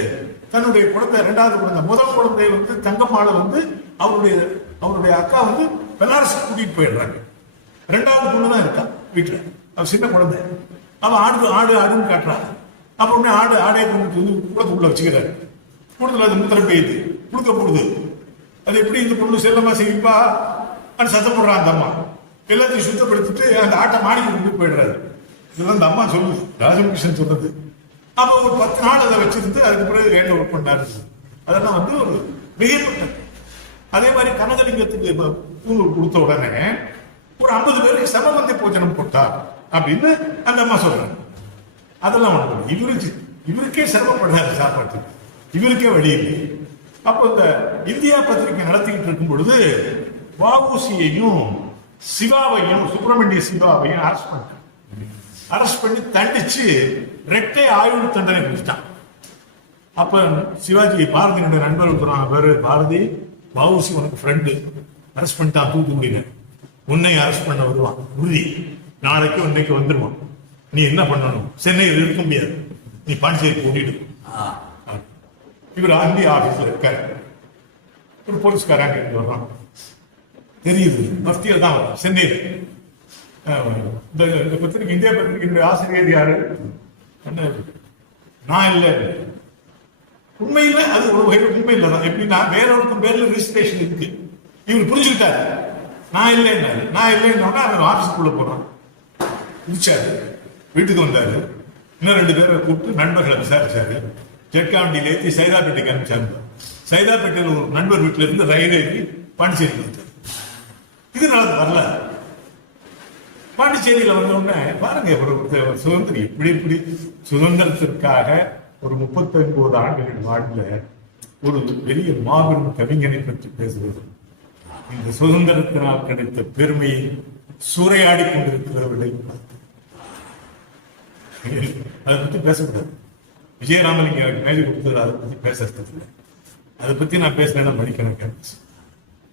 தன்னுடைய குழந்தை, 2வது குழந்தை, முதல் குழந்தை தங்கம்மாளை அவருடைய அக்கா பெனாரஸ் கூட்டிட்டு போயிடுறாங்க. 2வது பொண்ணு தான் இருக்கா வீட்டுல, அவ சின்ன குழந்தை. அவன் ஆடுன்னு காட்டுறான். அப்புறமே ஆடே கொண்டு குளத்துக்குள்ள வச்சுக்கிறாரு. கூடுதல் அது முத்திர பெய்யுது, குளுக்க போடுது. அது எப்படி இந்த பொண்ணு செல்லமா செய்விப்பா அது சத்தம் போடுறான். அந்த அம்மா எல்லாத்தையும் சுத்தப்படுத்திட்டு அந்த ஆட்டை மாடிக்கு கொண்டு போயிடுறாரு. இதெல்லாம் அந்த அம்மா சொல்லுது, ராஜகிருஷ்ணன் சொன்னது. அப்ப ஒரு 10 நாள் அதை வச்சிருந்து அதுக்கு பிறகு ரேட் ஒர்க் பண்ணாரு. அதெல்லாம் வந்து ஒரு மிகப்பட்ட. அதே மாதிரி கனகலிங்கத்துக்கு பூங்கல் கொடுத்த உடனே ஒரு 50 பேருக்கு சமபந்தி போஜனம் போட்டார் அப்படின்னு அந்த அம்மா சொல்றாங்க. அதெல்லாம் ஒண்ணு இவருக்கே சிரமப்படாது சாப்பாட்டு, இவருக்கே வழி இல்லை. அப்போ இந்த இந்தியா பத்திரிகை நடத்திக்கிட்டு இருக்கும் பொழுது வஉசியையும் சிவாவையும், சுப்பிரமணிய சிவாவையும் அரெஸ்ட் பண்ணி தண்டிச்சு ரெட்டை ஆயுள் தண்டனை கொடுத்தான். அப்ப சிவாஜி பாரதியினுடைய நண்பர்கள் சொன்னாங்க, பேரு பாரதி, வஉசி உனக்கு ஃப்ரெண்டு, அரெஸ்ட் பண்ணிட்டா தூத்துக்குடியில, உன்னை அரெஸ்ட் பண்ண வருவான் உறுதி, நாளைக்கு இன்னைக்கு வந்துருவான், நீ என்ன பண்ணணும், சென்னையில் இருக்க முடியாது, நீ பாண்டிச்சேரி கூட்டிடு. இவர் இந்திய ஆபீஸ்ல இருக்காரு, ஒரு போலீஸ்காரங்க இருந்து வர்றான், தெரியுது மஃப்தியில் தான் வர்றான் சென்னையில். இந்த பத்திரிகை, இந்தியா பத்திரிகையினுடைய ஆசிரியர் யாரு, நான் இல்லை. உண்மையில அது ஒரு வகையில் உண்மை இல்லை தான். எப்படின்னா வேற ஒருத்தர் பேர்ல ரிஜிஸ்ட்ரேஷன் இருக்கு, இவர் புரிஞ்சுக்கிட்டாரு, நான் இல்லைன்னா நான் இல்லைன்னா அவன் ஆபீஸ்க்குள்ள போடுறான், முடிச்சாரு, வீட்டுக்கு வந்தாரு, இன்னும் 2 பேரை கூப்பிட்டு நண்பர்களை விசாரிச்சாரு, ஜெட்காவண்டியில ஏற்றி சைதாப்பேட்டைக்கு அனுப்பிச்சாரு. சைதாப்பேட்டையில் ஒரு நண்பர் வீட்டுல இருந்து ரயில் ஏற்றி பாண்டிச்சேரி வந்தார். இது நடந்து வரல. பாண்டிச்சேரியில வந்த உடனே பாருங்க, ஒரு சுதந்திரம் இப்படி சுதந்திரத்திற்காக ஒரு 39 ஆண்டுகள் வாழ்ந்த ஒரு பெரிய மாபெரும் கவிஞனை பற்றி பேசுவது, இந்த சுதந்திரத்தினால் கிடைத்த பெருமையை சூறையாடி கொண்டிருக்கிறவர்களை அதை பத்தி பேசக்கூடாது. விஜயராமலிங்க மேலே கொடுத்தது அதை பத்தி பேசுறது இல்லை. அதை பத்தி நான் பேசினேன்னா மணிக்கணக்கான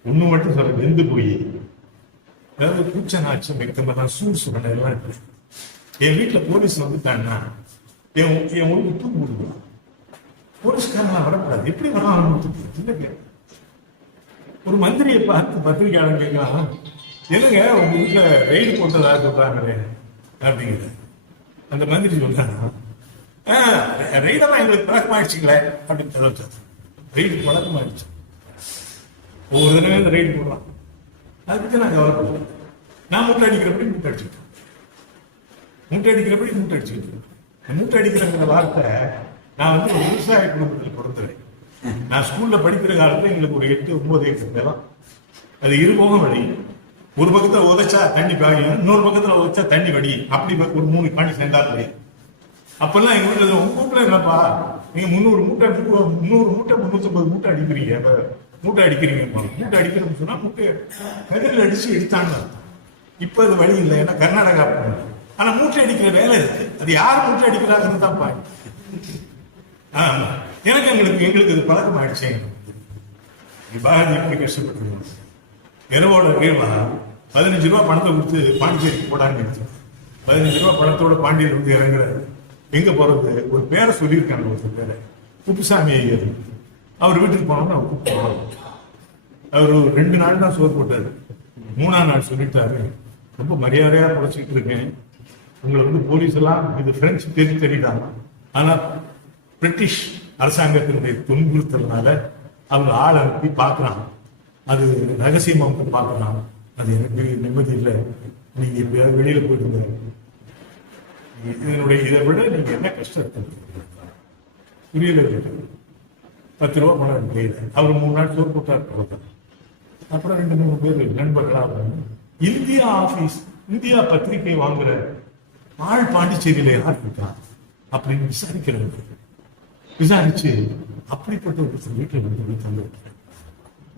ஒண்ணு மட்டும் சொல்ல, வெந்து போய் அதாவது பூச்ச நாச்சம் வைத்தமெல்லாம் சூடு சுகனை எல்லாம் இருக்கு. என் வீட்டுல போலீஸ் வந்துட்டான்னா என் ஒன்று தூக்கு போடுவான். போலீஸ்காரன் வரக்கூடாது, எப்படி வரான்? ஒரு மந்திரியை பார்த்து பத்திரிகையாளர் கேட்கலாம், என்னங்க உங்க வீட்டுல ரெய்டு போட்டதா சொல்றாங்களே அப்படிங்கிற. அந்த மந்திரி சொல்றாங்க, ரெய்டெல்லாம் எங்களுக்கு பழக்கமாயிடுச்சுங்களே அப்படின்னு சொல்ல. ரெய்டு பழக்கமாயிடுச்சு, ஒவ்வொரு தடவை இந்த ரெய்டு போடலாம், அதை பத்தி நான் கவலைப்படுறேன். நான் மூட்டை அடிக்கிறபடி மூட்டை அடிச்சுக்கிட்டேன், மூட்டை அடிக்கிறபடி மூட்டை அடிச்சுக்கிட்டு. மூட்டை அடிக்கிறங்கிற வார்த்தை, நான் வந்து ஒரு விவசாய குடும்பத்தில் பிறந்தேன். நான் ஸ்கூல்ல படிக்கிற காலத்துல எங்களுக்கு ஒரு 8-9 ஏக்கர் நிலம், அது இருபோகம் வழி. ஒரு பக்கத்துல உதைச்சா தண்ணி பாயும், இன்னொரு பக்கத்துல உதைச்சா தண்ணி வடி, அப்படி ஒரு 3 பாண்டி சேர்ந்தார் வழி. அப்பெல்லாம் எங்க வீட்டுல உங்க வீட்டுல இல்லப்பா, நீங்க 300 மூட்டை 350 மூட்டை அடிக்கிறீங்க, மூட்டை அடிக்கிறீங்க, மூட்டை அடிக்கிறோம்னு சொன்னா மூட்டை கதிரில் அடிச்சு எடுத்தாங்க. இப்ப அது வழி இல்லை, ஏன்னா கர்நாடகா போகணும். ஆனா மூட்டை அடிக்கிற வேலை இருக்கு, அது யார் மூட்டை அடிக்கிறாங்கன்னு தான் பாய். ஆமா, எங்களுக்கு இது பழக்கம் ஆயிடுச்சு. பாரதி எப்படி கஷ்டப்பட்டு இரவோட கேவா 15 ரூபா பணத்தை கொடுத்து பாண்டிச்சேரிக்கு போடான்னு 15 ரூபா பணத்தோட பாண்டியர் வந்து இறங்குறாரு. எங்க போறது, ஒரு பேரை சொல்லியிருக்காங்க, ஒருத்தர் பேரை குப்புசாமி ஐயர். அவர் வீட்டுக்கு போனோம்னா கூப்பிட்டு அவர் 2 நாள் தான் சோறு போட்டாரு. 3ஆம் நாள் சொல்லிட்டாரு, ரொம்ப மரியாதையா புழைச்சிட்டு இருக்கேன், உங்களை வந்து போலீஸ் எல்லாம் இது பிரெஞ்சு தெரியுதாங்க, ஆனா பிரிட்டிஷ் அரசாங்கத்தினுடைய துன்புறுத்தல்னால அவங்க ஆள் அனுப்பி பார்க்கறாங்க, அது ரகசியமா பார்க்கறாங்க, அது எனக்கு நிம்மதி இல்லை, நீங்க எப்படியாவது வெளியில போயிட்டு இதனுடைய இதை விட நீங்க என்ன கஷ்டம் புரியல. 10 ரூபா பணம் கையில. அவர் 3 நாள் சோறு போட்டார். அப்புறம் 2-3 பேர் நண்பர்களாக இந்தியா ஆபீஸ், இந்தியா பத்திரிகை வாங்குற ஆள் பாண்டிச்சேரியில யார் இருக்கா அப்படின்னு விசாரிச்சு அப்படிப்பட்ட ஒரு வீட்டில் வந்து தந்து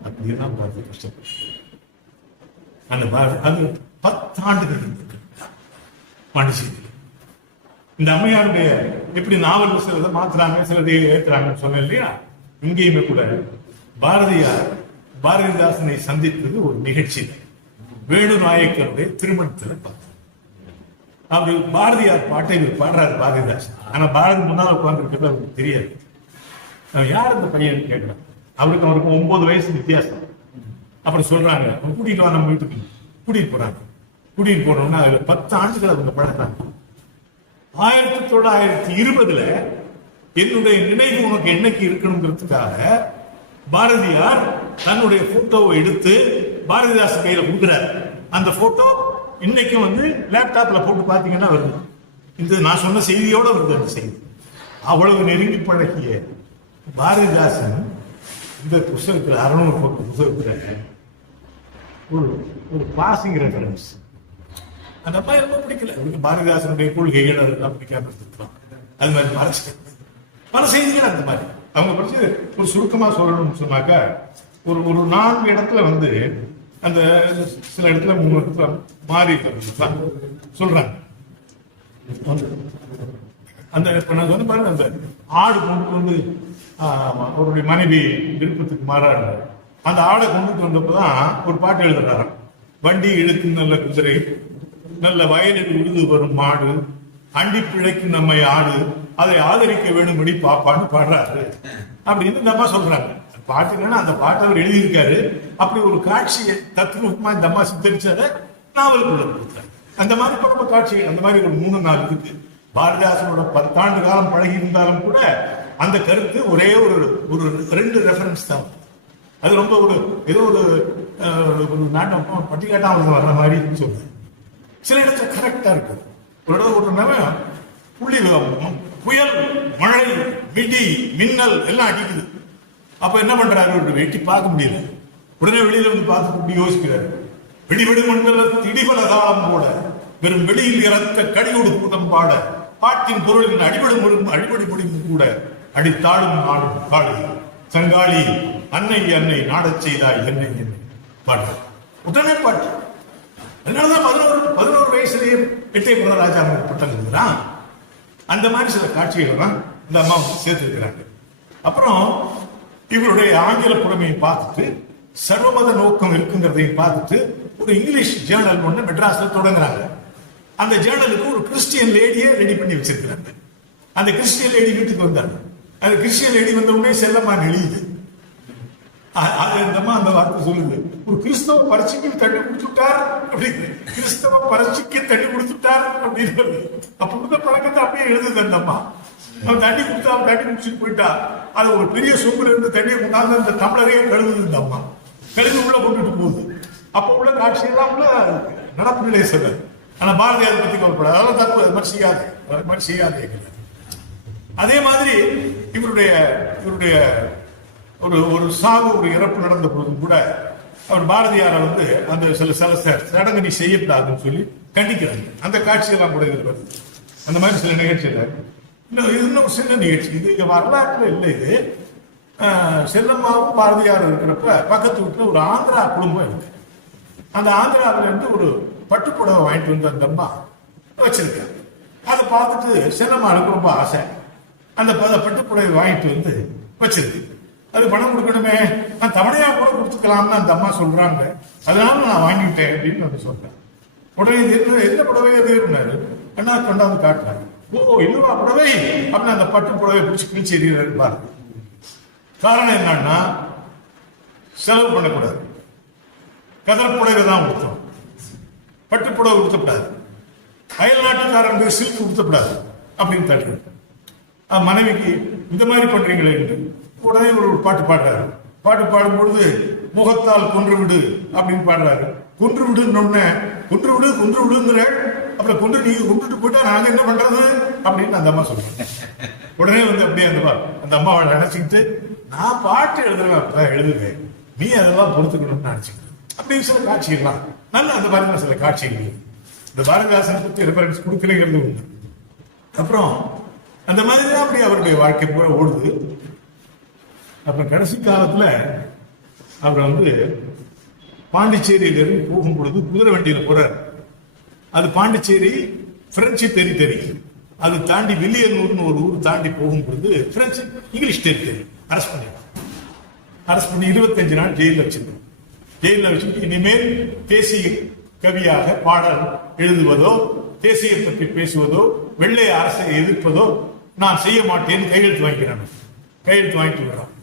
அப்படியெல்லாம் பார்த்து கஷ்டப்பட்டு அது 10 ஆண்டுகள் பாண்டிச்சேரி. இந்த அம்மையாருடைய எப்படி நாவல் சிலதை மாத்துறாங்க, சிலதை ஏற்றுறாங்கன்னு சொன்னேன் இல்லையா, இங்கேயுமே கூட பாரதிதாசனை சந்தித்தது ஒரு நிகழ்ச்சி. வேணு நாயக்கருடைய திருமணத்தில் பார்த்தோம். அவர் பாரதியார் பாட்டை இவர் பாடுறாரு பாரதிதாசன். ஆனா பாரதி முன்னால் உட்கார்ந்துருக்கிறது அவருக்கு தெரியாது. யார் இந்த பையன் கேட்கிறான், அவருக்கு 9 வயசு வித்தியாசம். அப்புறம் சொல்றாங்க, கூட்டிட்டு வா நம்ம வீட்டுக்கு, கூட்டிட்டு போறாங்க. கூட்டிட்டு போனோம்னா அதுல 10 ஆண்டுகள் அவங்க பழகிறாங்க. 1920 என்னுடைய நினைவு உனக்கு என்னைக்கு இருக்கணுங்கிறதுக்காக பாரதியார் தன்னுடைய போட்டோவை எடுத்து பாரதிதாசன் கையில கொடுக்கிறார். அந்த போட்டோ இன்னைக்கும் வந்து லேப்டாப்ல போட்டு பாத்தீங்கன்னா வருது. இந்த நான் சொன்ன செய்தியோட வருது அந்த செய்தி. அவ்வளவு நெருங்கி பழகிய பாரதிதாசன் இந்த புத்தகத்தில் 600 பக்க புத்தகத்தில் ஒரு ஒரு பாசிங் ரெஃபரன்ஸ் அந்த மாதிரி ரொம்ப பிடிக்கல. பாரதிதாசனுடைய கொள்கைகள் அதெல்லாம் பிடிக்காம இருக்கலாம். அது மாதிரி பல செய்திகள் அந்த மாதிரி அவங்க படிச்சு ஒரு சுருக்கமா சொல்லணும்னு சொன்னாக்கா ஒரு 4 இடத்துல வந்து அந்த சில இடத்துல 3 இடத்துல மாறி சொல்றாங்க. அந்த இப்ப நான் சொன்ன பாருங்க, அந்த ஆடு கொண்டு வந்து அவருடைய மனைவி விருப்பத்துக்கு மாறாடு அந்த ஆடை கொண்டுட்டு வந்தப்பதான் ஒரு பாட்டு எழுதுறாரு. வண்டி இழுக்கும் நல்ல குதிரை, நல்ல வயலில் உழுது வரும் மாடு, அண்டி பிழைக்கும் நம்மை ஆடு, அதை ஆதரிக்க வேணும்படி பாப்பான்னு பாடுறாரு அப்படின்னு இந்த அம்மா சொல்றாங்க. பாட்டு என்னன்னா அந்த பாட்டை அவர் எழுதியிருக்காரு. அப்படி ஒரு காட்சியை தத்ரூபமா இந்த அம்மா சித்தரிச்சார நாவலுக்குள்ள கொடுத்தாரு. அந்த மாதிரி படப்ப காட்சிகள் அந்த மாதிரி ஒரு 3-4 இருக்கு. பாரதிதாசனோட 10 ஆண்டு காலம் பழகி இருந்தாலும் கூட அந்த கருத்து ஒரே ஒரு 2 ரெஃபரன்ஸ் தான். அது ரொம்ப ஏதோ ஒரு நாட்டம் பட்டிக்காட்டம் வர்ற மாதிரி சொல்லுது. சில இடத்துல கரெக்டா இருக்கு. ஒரு நேரம் புள்ளி புயல், மழை, மிடி, மின்னல் எல்லாம் அடிக்குது. அப்ப என்ன பண்றாரு, வெட்டி பார்க்க முடியல. உடனே வெளியில வந்து பார்த்து யோசிக்கிறாரு. வெடிவெடி மண்டல திடிபல காலம் போட வெறும் வெளியில் இறத்த கடியோடு கூட்டம் பாட பாட்டின் பொருளின் அடிபடி முடியும் கூட அடித்தாடும் நாடும் காடு சங்காளி அன்னை அன்னை நாடச் செய்தாய் என்னை என்னை பாட்டு. உடனே பாட்டு. அதனாலதான் 11 வயசுலயே எட்டயபுர ராஜா பட்டம் கொடுக்குறான். அந்த மாதிரி சில காட்சிகள் தான் இந்த அம்மா சேர்த்திருக்கிறாங்க. அப்புறம் இவருடைய ஆங்கில புலமையை பார்த்துட்டு சர்வமத நோக்கம் இருக்குங்கிறதையும் பார்த்துட்டு ஒரு இங்கிலீஷ் ஜேர்னல் ஒன்று மெட்ராஸ்ல தொடங்குறாங்க. அந்த ஜேர்னலுக்கு ஒரு கிறிஸ்டியன் லேடியை ரெடி பண்ணி வச்சிருக்கிறாங்க. அந்த கிறிஸ்டியன் லேடி வீட்டுக்கு வந்தாங்க. அந்த கிறிஸ்டியன் லேடி வந்த உடனே செல்லம்மா எழுதிது. அது அந்தம்மா அந்த வார்த்தை சொல்லுது, ஒரு கிறிஸ்தவ பரீட்சைக்கு தண்ணி கொடுத்துட்டார் அப்படின்னு. கிறிஸ்தவ பரீட்சைக்கு தண்ணி கொடுத்துட்டார் அப்படின்னு அப்ப இருந்த பழக்கத்தை அப்படியே எழுதுது அந்த அம்மா. அவன் தண்ணி கொடுத்தா அவன் தண்ணி குடிச்சுட்டு போயிட்டா. அது ஒரு பெரிய சொம்புல இருந்து தண்ணியை கொண்டாந்து அந்த டம்ளரையே கழுவுது இந்த அம்மா. கழுவி உள்ள கொண்டுட்டு போகுது. அப்ப உள்ள காட்சியெல்லாம் உள்ள நடப்புகளே சொல்ல. ஆனா பாரதியார் பத்தி கவலைப்படாது. அதெல்லாம் தப்பு, அது மாதிரி செய்யாதே. அதே மாதிரி இவருடைய ஒரு சாவு, ஒரு இறப்பு நடந்த போதும் கூட அவர் பாரதியாரை வந்து அந்த சில சடங்கு நீ செய்யக்கூடாதுன்னு சொல்லி கண்டிக்கிறாங்க. அந்த காட்சியெல்லாம் கூட இது வருது. அந்த மாதிரி சில நிகழ்ச்சிகள். இன்னும் சின்ன நிகழ்ச்சி இது, இங்க வரலாற்றுல இல்லை. இது செல்லம்மாவும் பாரதியார் இருக்கிறப்ப பக்கத்து வீட்டுல ஒரு ஆந்திரா குடும்பம் இருக்கு. அந்த ஆந்திராவில இருந்து ஒரு பட்டுப்புடவை வாங்கிட்டு வந்து அந்த அம்மா வச்சிருக்காங்க. அதை பார்த்துட்டு செல்லம்மாவுக்கு ரொம்ப ஆசை. அந்த பட்டுப்புடவை வாங்கிட்டு வந்து வச்சிருக்கு. அது பணம் கொடுக்கணுமே, நான் தவணையா கூட கொடுத்துக்கலாம்னு அந்த அம்மா சொல்றாங்க. அதனால நான் வாங்கிட்டேன் அப்படின்னு வந்து சொல்றேன். உடனே எந்த புடவை எதுனாரு அண்ணா கொண்டாந்து காட்டுறாங்க. ஓ இல்லவா புடவை அப்படின்னு அந்த பட்டு புடவை பிடிச்சி கிழிச்சு எறிகிறாரு பாருங்க. காரணம் என்னன்னா செலவு பண்ணக்கூடாது, கதர் புடவை தான் கொடுத்தோம், பட்டு புடவை கொடுத்தக்கூடாது, அயல் நாட்டுக்காரன் சில்க் கொடுத்தக்கூடாது அப்படின்னு தடுக்கிறது. மனைவிக்கு இந்த மாதிரி பண்றீங்களே என்று உடனே ஒரு பாட்டு பாடுறாரு. பாட்டு பாடும்பொழுது முகத்தால் கொன்று விடு அப்படின்னு பாடுறாரு. கொன்று விடுன்னு கொன்று விடுங்கிற அப்புறம் நீங்க கொண்டுட்டு போயிட்டா நாங்க என்ன பண்றது அப்படின்னு அந்த அம்மா சொல்றாங்க. உடனே வந்து அப்படியே அந்த அம்மாவை நினைச்சுக்கிட்டு நான் பாட்டு எழுதுவேன், நீ அதெல்லாம் பொறுத்துக்கணும்னு நினைச்சுக்கிறேன் அப்படின்னு சில காட்சிகள்லாம் நல்ல அந்த மாதிரி சில காட்சிகள் இந்த பாரதிதாசனை பத்தி ரெஃபரன்ஸ் கொடுக்குறேங்கிறது உண்டு. அப்புறம் அந்த மாதிரி தான் அப்படி அவருடைய வாழ்க்கை போல ஓடுது. அப்புறம் கடைசி காலத்துல அவர் வந்து பாண்டிச்சேரியிலிருந்து போகும் பொழுது குதிரை வண்டியில போறார். அது பாண்டிச்சேரி பிரெஞ்சு டெரிட்டரி. அது தாண்டி வில்லியனூர்னு ஒரு ஊர் தாண்டி போகும் பொழுது பிரெஞ்சு இங்கிலீஷ் டெரிட்டரி அரெஸ்ட் பண்ணி 25 நாள் ஜெயில வச்சிருக்கோம். இனிமேல் தேசிய கவியாக பாடல் எழுதுவதோ, தேசிய பற்றி பேசுவதோ, வெள்ளை அரசை எதிர்ப்பதோ நான் செய்ய மாட்டேன்னு கையெழுத்து வாங்கிட்டு வர்றான்.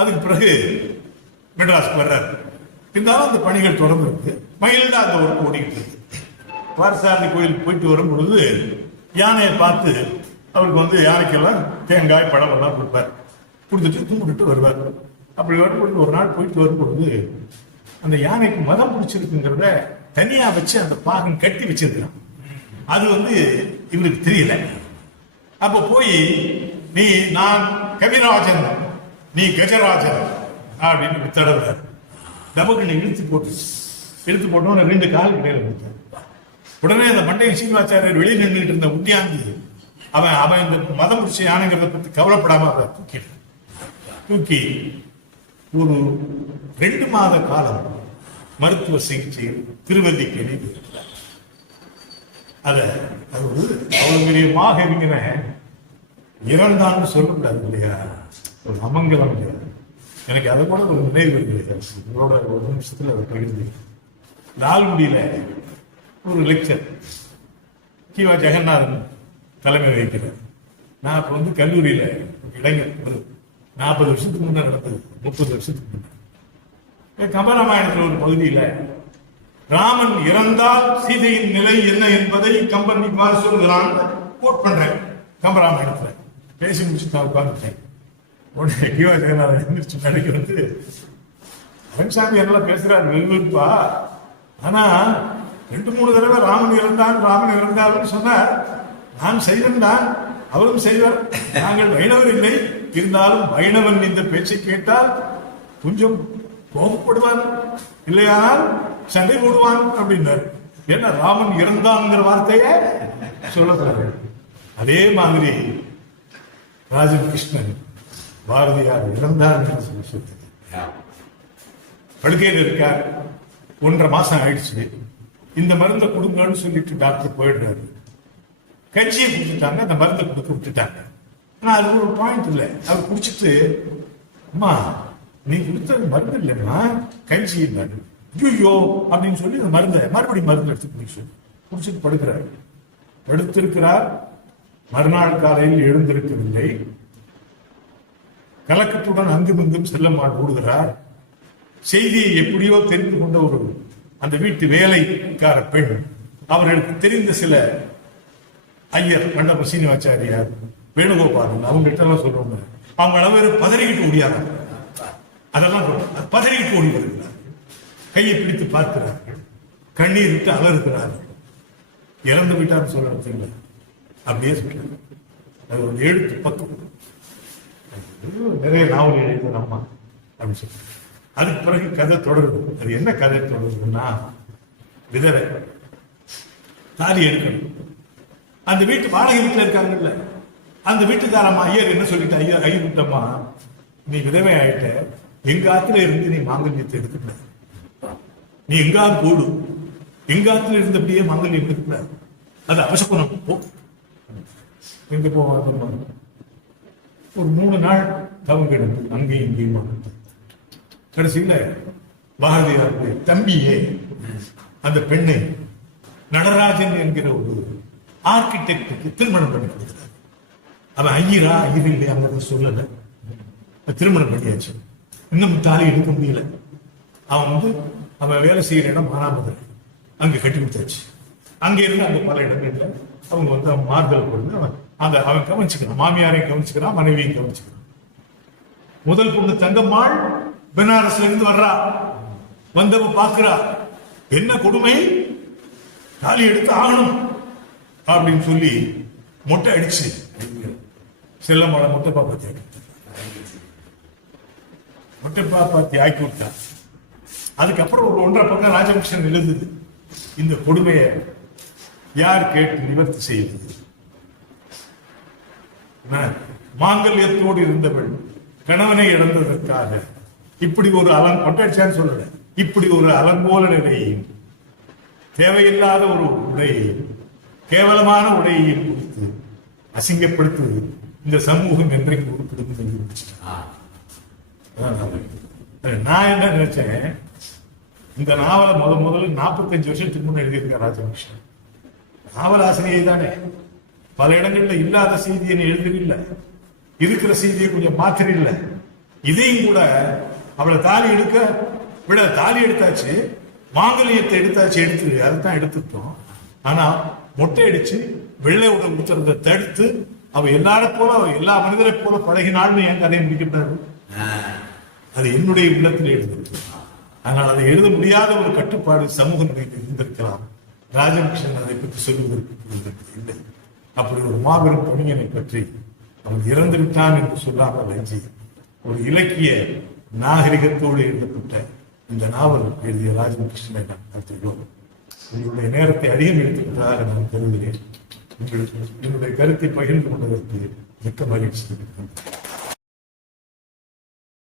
அதுக்கு பிறகு மெட்ராஸ்க்கு வர்றாரு. இருந்தாலும் அந்த பணிகள் தொடர்ந்து இருக்கு. மயில்தான் அந்த ஒர்க் ஓடிக்கிட்டு இருக்கு. பாரசாரதி கோயில் போயிட்டு வரும் பொழுது யானையை பார்த்து அவருக்கு வந்து யானைக்கெல்லாம் தேங்காய் பழம் எல்லாம் கொடுப்பார். கொடுத்துட்டு கும்பிட்டுட்டு வருவார். அப்படி வரும்பொழுது ஒரு நாள் போயிட்டு வரும்பொழுது அந்த யானைக்கு மதம் பிடிச்சிருக்குங்கிறத தனியா வச்சு அந்த பாகன் கட்டி வச்சிருக்கான். அது வந்து இவருக்கு தெரியல. அப்ப போய் நான் கவிராஜன், நீ கஜராஜன் அப்படின்னு தடவை நமக்கு இழுத்து போட்டோம். 2 கால் இடையில கொடுத்தார். உடனே அந்த மண்டைய சீனிவாச்சாரியர் வெளியே நின்றுட்டு இருந்த உத்தியாந்தி அவன் இந்த மதம் முடிச்ச யானைங்கிறத பத்தி கவலைப்படாம அவரை தூக்கி ஒரு 2 மாத காலம் மருத்துவ சிகிச்சையில் திருவல்லிக்கேணி அவ்வளவு பெரிய மாகவிங்கன இறந்தான்னு சொல்லக்கூடாது இல்லையா, ஒரு அமங்கலம் இல்லையா. எனக்கு அதை கூட ஒரு நினைவு இல்லையா, உங்களோட ஒரு நிமிஷத்துல அதை பகிர்ந்து. லால்குடியில ஒரு லெக்சர் கீவா ஜெகநாதன் தலைமை வகிக்கிறார். நான் அப்ப கல்லூரியில இளைஞர் 40 வருஷத்துக்கு முன்னாடி நடந்தது, 30 வருஷத்துக்கு முன்னாடி கம்பராமாயணத்தில் ஒரு பகுதியில ராமன் இறந்தால் சீதையின் நிலை என்ன என்பதை கம்பன் இவ்வாறு சொல்கிறான். கோட் பண்றேன் கம்பராமாயணத்துல. பேசி முடிச்சு நான் உட்கார்ந்துட்டேன். உடனே கீவா ஜெகநாதன் எந்திரிச்சு நடிக்க ரங்கசாமி எல்லாம் பேசுறாரு வெல்வெல்பா. ஆனா 2-3 தடவை ராமன் இறந்தான்னு சொன்னார். நான் செய்வன் தான், அவரும் செய்வார். நாங்கள் வைணவர் இல்லை, இருந்தாலும் வைணவன் இந்த பேச்சை கேட்டால் கொஞ்சம் கோபப்படுவான், இல்லையானால் சண்டை போடுவான் அப்படின்னாரு. ஏன்னா ராமன் இறந்தான்ங்கிற வார்த்தையை சொல்லக்கூடாது. அதே மாதிரி ராஜகிருஷ்ணன் பாரதியார் இறந்தார் சொல்லி படுக்கையில் இருக்கார். 1.5 மாசம் ஆயிடுச்சு. இந்த மருந்தை கொடுங்கன்னு சொல்லிட்டு டாக்டர் போயிடுறாரு. கட்சியை குடிச்சுட்டாங்க, அந்த மருந்தை கொடுக்க விட்டுட்டாங்க. ஆனா அது ஒரு பாயிண்ட் இல்லை. அவர் குடிச்சிட்டு, அம்மா நீ கொடுத்த மருந்து இல்லைன்னா கஞ்சி இருந்தாரு ஐயோ அப்படின்னு சொல்லி அந்த மறுபடியும் மருந்து எடுத்து குடிச்சிட்டு படுத்திருக்கிறார். மறுநாள் காலையில் எழுந்திருக்கவில்லை. கலக்கத்துடன் அங்குமிங்கும் செல்ல ஓடுகிறார். செய்தியை எப்படியோ தெரிந்து கொண்ட அந்த வீட்டு வேலைக்கார பெண், அவர்களுக்கு தெரிந்த சில ஐயர், மண்டப சீனிவாச்சாரியார், வேணுகோபாலன், அவங்க கிட்ட எல்லாம் சொல்றாங்க. அவங்க அளவு பதறிக்கிட்டு ஓடியாங்க. அதெல்லாம் பதறிக்கிட்டு ஓடி வருகிறார்கள். கையை பிடித்து பார்க்கிறார்கள். கண்ணீர் விட்டு அலறுகிறார்கள். இறந்து விட்டார் சொல்ல அப்படியே சொல்றாங்க. அது ஒரு 7 பக்கம் நிறைய நாவல் எழுத அம்மா அப்படின்னு சொல்லி. அதுக்கு பிறகு கதை தொடருது. அது என்ன கதை தொடருதுன்னா, விதவை தாலி எடுக்கணும். அந்த வீட்டு வாடகை வீட்டுல இருக்காங்கல்ல, அந்த வீட்டுக்காரம்மா ஐயர் என்ன சொல்லிட்டு, ஐயா கை விட்டம்மா, நீ விதவை ஆயிட்ட, எங்க ஆத்துல இருந்து நீ மாங்கல்யத்தை எடுத்துக்கூடாது. நீ எங்காவது போடு, எங்க ஆத்துல இருந்தபடியே மாங்கல்யம் எடுத்துக்கூடாது, அது அவசரம். போ, எங்க போவாங்க. ஒரு 3 நாள் தவம் கிடந்து அங்கேயும் இங்கேயும். கடைசியில பாரதியார் தம்பியே அந்த பெண்ணை நடராஜன் என்கிற ஒரு ஆர்கிடெக்டுக்கு திருமணம் பண்ணி கொடுக்கிறார். அவன் ஐயரா ஐயர் இல்லையா சொல்லல, திருமணம் பண்ணியாச்சு. இன்னும் தாலி எடுக்க முடியல. அவன் வேலை செய்யற இடம் மானாமதுரை, அங்க கட்டி கொடுத்தாச்சு. அங்க இருந்து அங்க பல இடங்கள்ல அவங்க மார்கல் கொடுத்து அவன் கவனிச்சுக்கிறான். மாமியாரையும் கவனிச்சுக்கிறான், மனைவியும் கவனிச்சுக்கிறான். முதல் பொண்ணு தங்கம்மாள் பெனாரஸ்ல இருந்து வர்றா. வந்தவ பாக்குறா, என்ன கொடுமை, தாலி எடுத்து ஆகணும் அப்படின்னு சொல்லி மொட்டை அடிச்சு செல்லம்மாளை மொட்டை பாப்பாத்தி ஆக்கி விட்டா. அதுக்கப்புறம் ஒரு 1.5 பக்கம் ராஜகிருஷ்ணன் எழுதுது, இந்த கொடுமையை யார் கேட்டு நிவர்த்தி செய்வது. மாங்கல்யத்தோடு இருந்தவள் கணவனை இழந்ததற்காக இப்படி ஒரு கொட்டாச்சான்னு சொல்லல, இப்படி ஒரு அலங்கோல நிலையையும் தேவையில்லாத ஒரு உடையையும் கேவலமான உடையையும் கொடுத்து அசிங்கப்படுத்துவது இந்த சமூகம் என்றைக்கு உருப்பிடும். நான் என்ன நினைச்சேன், இந்த நாவலை முதல்ல 45 வருஷத்துக்கு முன்ன எழுதியிருக்க ராஜகிருஷ்ணன் நாவல் ஆசிரியை தானே. பல இடங்கள்ல இல்லாத செய்தியை எழுதவில்லை, இருக்கிற செய்தியை கொஞ்சம் மாத்திரில்லை. இதையும் கூட அவளை தாலி எடுத்தாச்சு, மாங்கல்யத்தை எடுத்து அதைத்தான் எடுத்துட்டோம். ஆனா மொட்டை அடிச்சு வெள்ளை உடல் ஊத்துறதை தடுத்து அவ எல்லா மனிதரை போல பழகினாள்னு என் கதையை முடிக்கின்றாரு. அது என்னுடைய உள்ளத்தில் எழுது. ஆனால் அதை எழுத முடியாத ஒரு கட்டுப்பாடு சமூக நிலையில் இருந்திருக்கலாம். ராஜகிருஷ்ணன் அதை பற்றி சொல்வதற்கு இல்லை. அப்படி ஒரு மாபெரும் பணியனை பற்றி அவன் இறந்து விட்டான் என்று சொல்லாமல் அஞ்சி ஒரு இலக்கிய நாகரிகத்தோடு எழுதப்பட்ட இந்த நாவல் எழுதிய ராஜன் கிருஷ்ணனை நான் நடத்துகிறோம். உங்களுடைய நேரத்தை அதிகம் எடுத்துக்கிட்டதாக நான் கருதுகிறேன். என்னுடைய கருத்தை பகிர்ந்து கொண்டதற்கு மிக்க மகிழ்ச்சி.